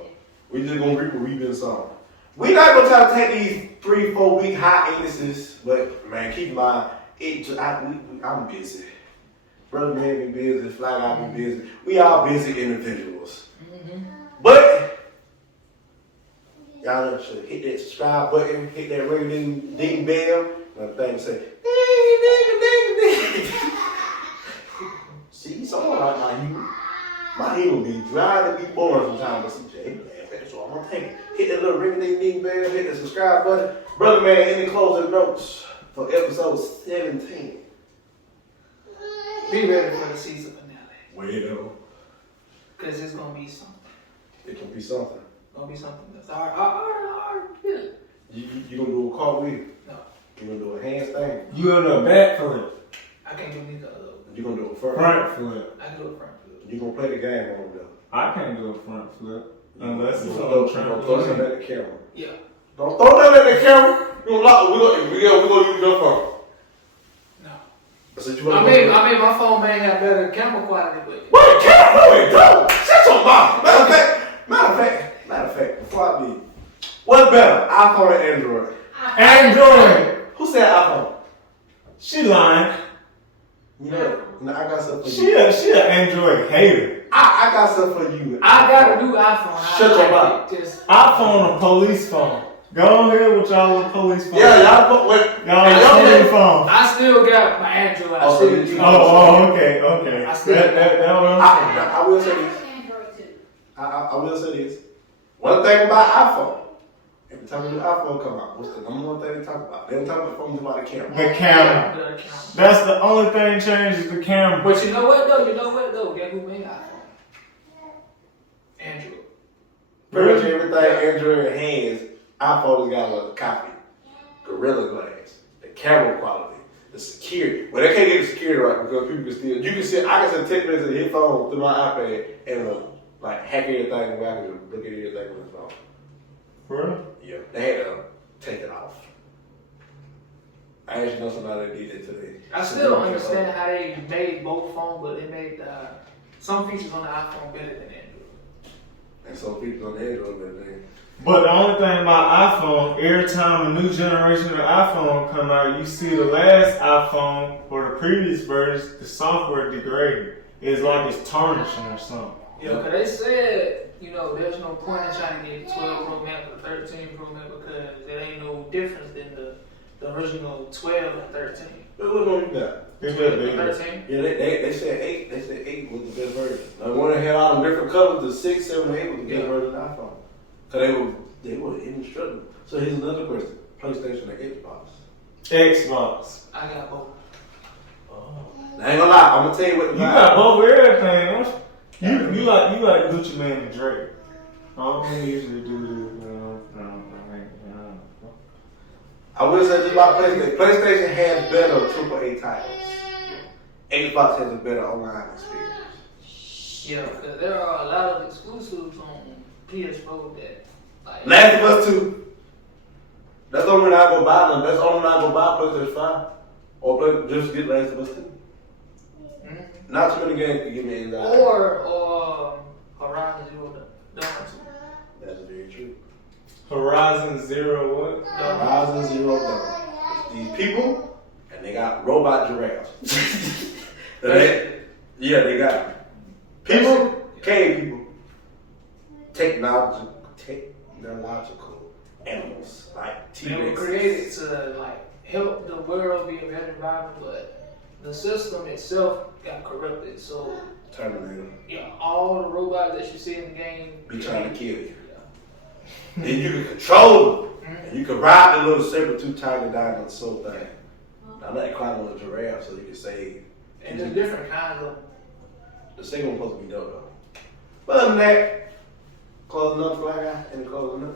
We just going to reap what we've been song. We're not going to try to take these 3-4 week hiatuses, but man, keep in mind, I'm busy. Brother man be busy, FlyGuy be busy. We all busy individuals. mm-hmm. But y'all should hit that subscribe button, hit that ring ding bell, and the thing say ding. See, someone like my humor be dry to be boring sometimes, but see, Jay, man, that's what I'm gonna take. Hit that little ring ding bell, hit the subscribe button. Brother man, any closing notes for episode 17? Be ready for the season finale. Wait though. Because it's going to be something. It can be something. Going to be something that's hard. Yeah. You gonna do a cartwheel? No. You gonna do a handstand? You gonna do a back flip. I can't do neither of those. You gonna do a front? Front flip. I can do a front flip. You gonna play the game on them? I can't do a front flip. Unless it's You on gonna throw trampoline. something at the camera. Yeah. Don't throw that at the camera. We gonna use your phone. No. So you wanna I mean, my phone may have better camera quality, but what camera? No, it don't. Shut your mouth. Matter of fact, before I leave, what's better, iPhone or Android? Android. Who said iPhone? She lying. You know, I got something for She you. a Android hater. I got something for you. I got a new iPhone. Shut your mouth. iPhone a police phone. Go ahead with y'all little police phone. Yeah, y'all put wait. Y'all police phone. I still got my Android. Oh, so you- Okay. I still- That what I'm saying. I will say this. Android too. I will say this. One thing about iPhone, every time a new iPhone come out, what's the number one thing they talk about? They don't talk about phones about the camera. The camera. The camera. That's the only thing changed is the camera. But you know what though? Guess who made iPhone? Android. Pretty much everything Android has, iPhone has got a copy. Gorilla Glass, the camera quality, the security. Well, they can't get the security right because people can still. I can send text messages to his phone through my iPad and like hack everything and I can just look at everything on his phone. For real? Yeah, they had to take it off. I actually know somebody that did it today. I still don't understand how they made both phones, but they made some features on the iPhone better than Android. And some people on the Android that thing. But the only thing about iPhone, every time a new generation of iPhone come out, you see the last iPhone or the previous versions, the software degraded. It's like it's tarnishing or something. Yeah, because they said, there's no point in trying to get 12 Pro Max or 13 Pro Max because there ain't no difference than the original 12 and 13. What one you got? It's that big. 13. Yeah, they said 8. They said 8 was the best version. Like one that had all the different colors, the 6, 7, 8 was the best version of the iPhone. Cause they were indestructible. So here's another question: PlayStation or Xbox? Xbox. I got both. I ain't gonna lie, I'm gonna tell you what the You got both everything, don't you? You like Gucci Man and Drake. All they usually do is I will say this about PlayStation. PlayStation has better AAA titles. Xbox has a better online experience. Yeah, because there are a lot of exclusives on PS4 that, like, Last of Us 2. That's the only reason I go buy them. That's the only reason I go buy PlayStation 5. Or just get Last of Us 2. Not too many games can give me anxiety. or Horizon Zero Dawn 2. That's very true. Horizon Zero what? Horizon Zero Dawn. These people, and they got robot giraffes. They got people, cave people, technological animals like They were T-Rex. created to like help the world be a better environment, but the system itself got corrupted. So Terminator. yeah, all the robots that you see in the game Be trying to kill you. Yeah. Then you can control them. And you can ride the little saber-tooth tiger down on the soul thing. I like to climb on a giraffe so you can save. And there's different kinds of. The second one's supposed to be dope though. But other than that, closing up FlyGuy and closing up.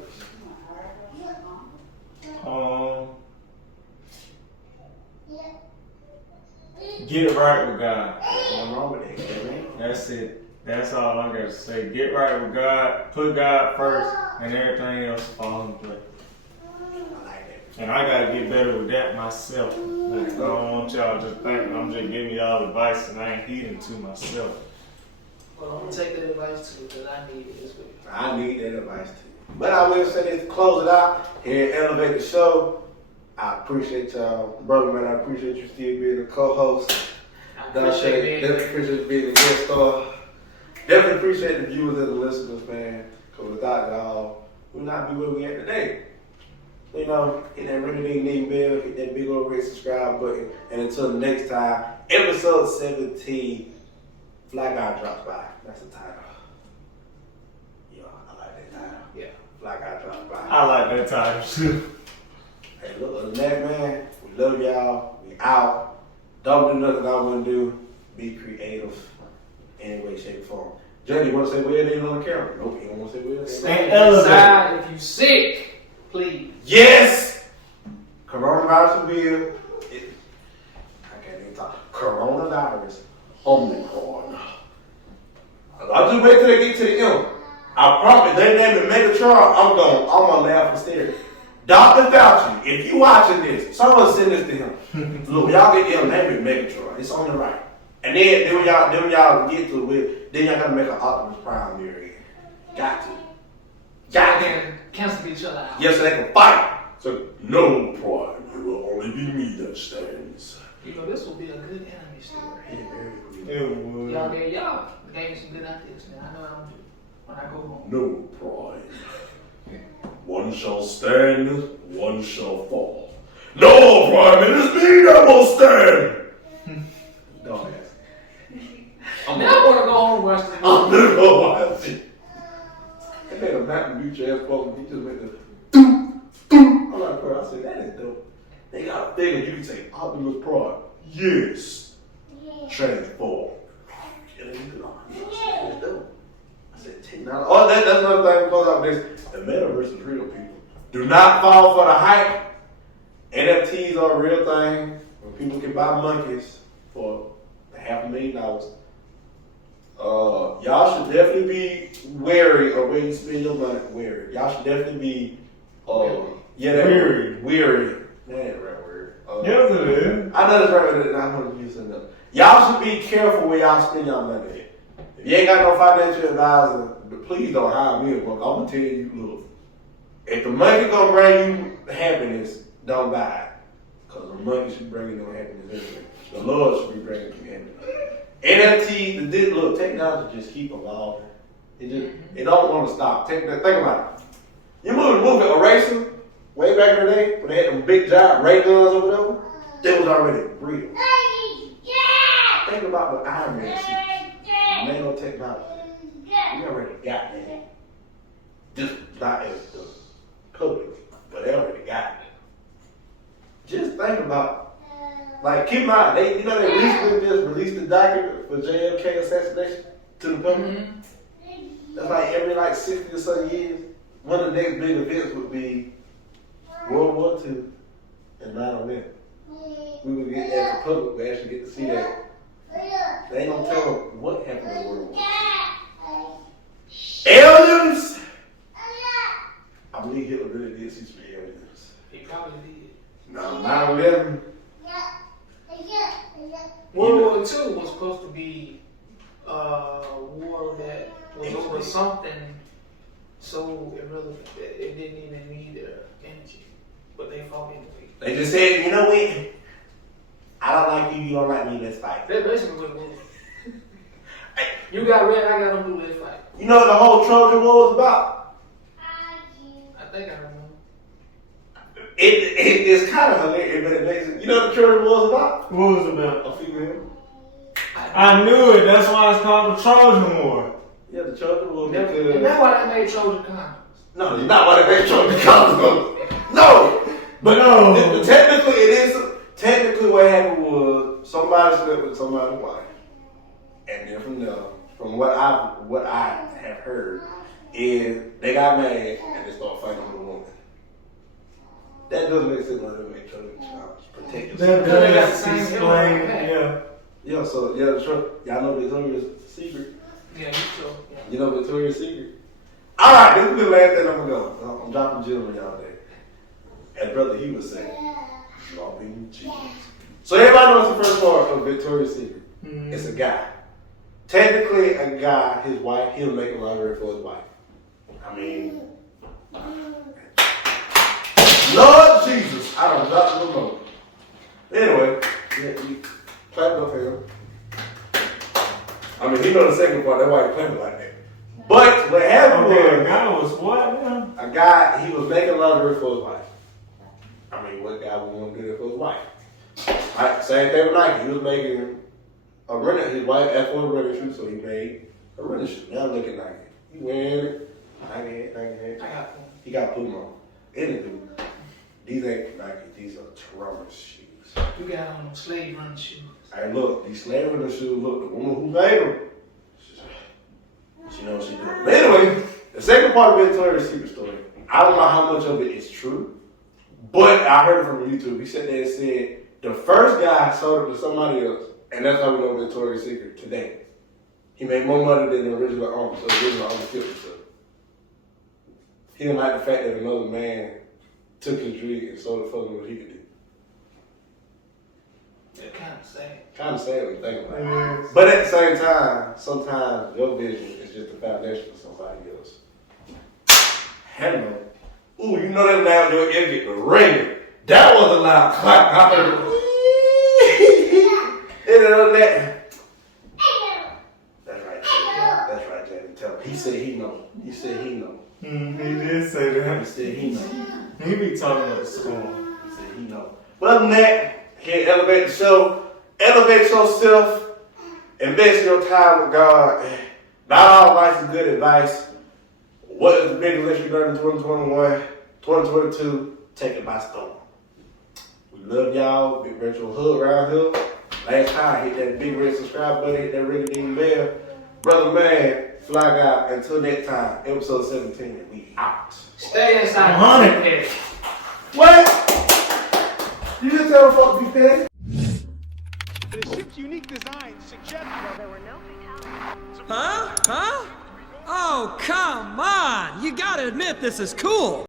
Get it right with God. Nothing wrong with that, man. That's it. That's all I got to say. Get right with God. Put God first, and everything else fall in place. I like that. And I gotta get better with that myself. Like, I don't want y'all to think I'm just giving y'all advice and I ain't heeding to myself. Well, I'm gonna take that advice too because I need it as well. I need that advice too. But I will say this to close it out here, elevate the show. I appreciate y'all, brother man. I appreciate you still being a co-host. I appreciate being Definitely here. appreciate you being a guest star. Definitely appreciate the viewers and the listeners, man. Because without y'all, we'd not be where we at today. You know, hit that ring ding ding bell, hit that big old red subscribe button. And until next time, episode 17, FlyGuy drops by. That's the title. Yeah, I like that title. Yeah. FlyGuy drops by. I like that time too. Hey, look, other than that, man, we love y'all. We out. Don't do nothing I wouldn't do. Be creative in any way, shape, or form. Johnny, you want to say where it is on the camera? Nope, you don't want to say where it is. Stay elevate. inside if you sick, please. Yes! Coronavirus will. I can't even talk. Coronavirus. Omicron. I'll just wait till they get to the end. I promise, they name it Megatron, I'm gonna laugh hysterically. Dr. Fauci, if you watching this, someone send this to him. Look, y'all get him, name it Megatron. It's on the right. And then when y'all get to it, then y'all gotta make an Optimus Prime there again. Got to. Got to. Then cancel each other out. Yes, so they can fight. So, no, Prime, it will only be me that stands. You know, this will be a good enemy story. It would. Y'all gave me some good ideas, man. I know what I'm gonna do when I go home. No, Prime. One shall stand, one shall fall. No, Prime, it is me that will stand. Don't ask. Now I want to go home and watch the I'm gonna go watch it. They made a Mountain Dew jazz ball and he just went to doom, doom. I'm like, bro, I said, that is dope. They got a thing that you can say, Optimus Prime. Yes. Transform. And then you go, oh, that's dope. I said, technology. Oh, that's another thing we close out with this. The metaverse is real, people. Do not fall for the hype. NFTs are a real thing. Where people can buy monkeys for $500,000. Y'all should definitely be wary of where you spend your money. Wary. Y'all should definitely be weary. That ain't the right word. Yes, it is. I know that's right with it, and I'm gonna use it enough. Y'all should be careful where y'all spend your money. If you ain't got no financial advisor, please don't hire me. I'm gonna tell you, look, if the money gonna bring you happiness, don't buy it. Cause the money should bring you no happiness anyway. The Lord should be bringing you happiness. NFT, look, technology just keep evolving. It don't want to stop. Think about it. You remember the movie Eraser? Way back in the day, when they had them big giant ray guns or whatever? That was already real. Think about what Iron Man sees. Nanotechnology. We already got that. Just not as the public, but they already got it. Just think about, like, keep in mind, they recently just released the document for JFK assassination to the public. Mm-hmm. That's like every 60 or so years, one of the next big events would be World War II and 9/11. We would get as the public, we actually get to see that. They ain't gonna tell them what happened in World War II. Aliens! I believe Hitler really did see some aliens. He probably did. No, 9/11. World War II was supposed to be a war that was over something so irrelevant that it didn't even need their energy. But they fought anyway. They just said, you know what? I don't like you, you don't like me, let's fight. That's basically what it was. You got red, I got blue, let's fight. You know what the whole Trojan War was about? I think I remember. It's kind of hilarious, but it makes it. You know what the Trojan War was about? What was it about? A female. I knew it. That's why it's called the Trojan War. Yeah, the Trojan War. And that's why they made Trojan condoms. No, it's not why they made Trojan condoms. No, but No. technically it is. Technically, what happened was somebody slept with somebody's wife, and then from there, from what I have heard, is they got mad and they started fighting with a woman. That doesn't make sense why they make Trojan condoms. Protect That yourself. They got the does same explain, hero. yeah. Yeah, so y'all know Victoria's Secret. Yeah, you sure. Yeah. You know Victoria's Secret. All right, this is the last thing I'm gonna go. I'm dropping gems on y'all today. As Brother He was saying, dropping gems. So everybody knows the first part of Victoria's Secret. Mm-hmm. It's a guy. Technically, a guy, his wife, he'll make a lottery for his wife. I mean, Lord Jesus, I don't drop the remote. Anyway, yeah, we clap it up for him. I mean, he know the second part, that's why he clapped it like that. But what happened Okay, was, a guy was what now? a guy, he was making lottery for his wife. I mean, what guy would want to do that for his wife? Right, same thing with Nike. He was making a rental. His wife asked for a rental shoe, so he made a rental shoe. Now look at Nike. He wearing it. Nike. I got one. He got Puma on. Anywho, these ain't Nike. These are Toronto shoes. You got on them slave run shoes. Hey, look, these slave rental shoes. Look, the woman who made them, she knows what she doing. But anyway, the second part of Victoria's Secret story. I don't know how much of it is true, but I heard it from YouTube. He said there said the first guy sold it to somebody else, and that's how we know Victoria's Secret today. He made more money than the original owner, so the original owner killed himself. He didn't like the fact that another man took his dream and sold it for him what he could do. They're kind of sad. Kind of sad when you think about it. But at the same time, sometimes your vision is just the foundation for somebody else. Hello. Ooh, you know that now your ear get the ringing. That was a loud clap. I heard it. You know that. That's right. That's right, Jamie. Tell him. He said he know. He said he know. He did say He that. said he know. He be talking about the school. He said he know. But other than that, can't elevate the show. Elevate yourself. Invest your time with God. Not all advice is good advice. What is the biggest lesson you learned in 2021? 2022, take it by storm. We love y'all. Big retro hood around here. Last time, hit that big red subscribe button, hit that ring ding bell. Brother man, FlyGuy. Until next time, episode 17, and we out. Stay inside 100. the head. What? You just tell the fuck to be petty? The ship's unique design suggests there were no fatalities. Huh? Oh, come on! You gotta admit this is cool!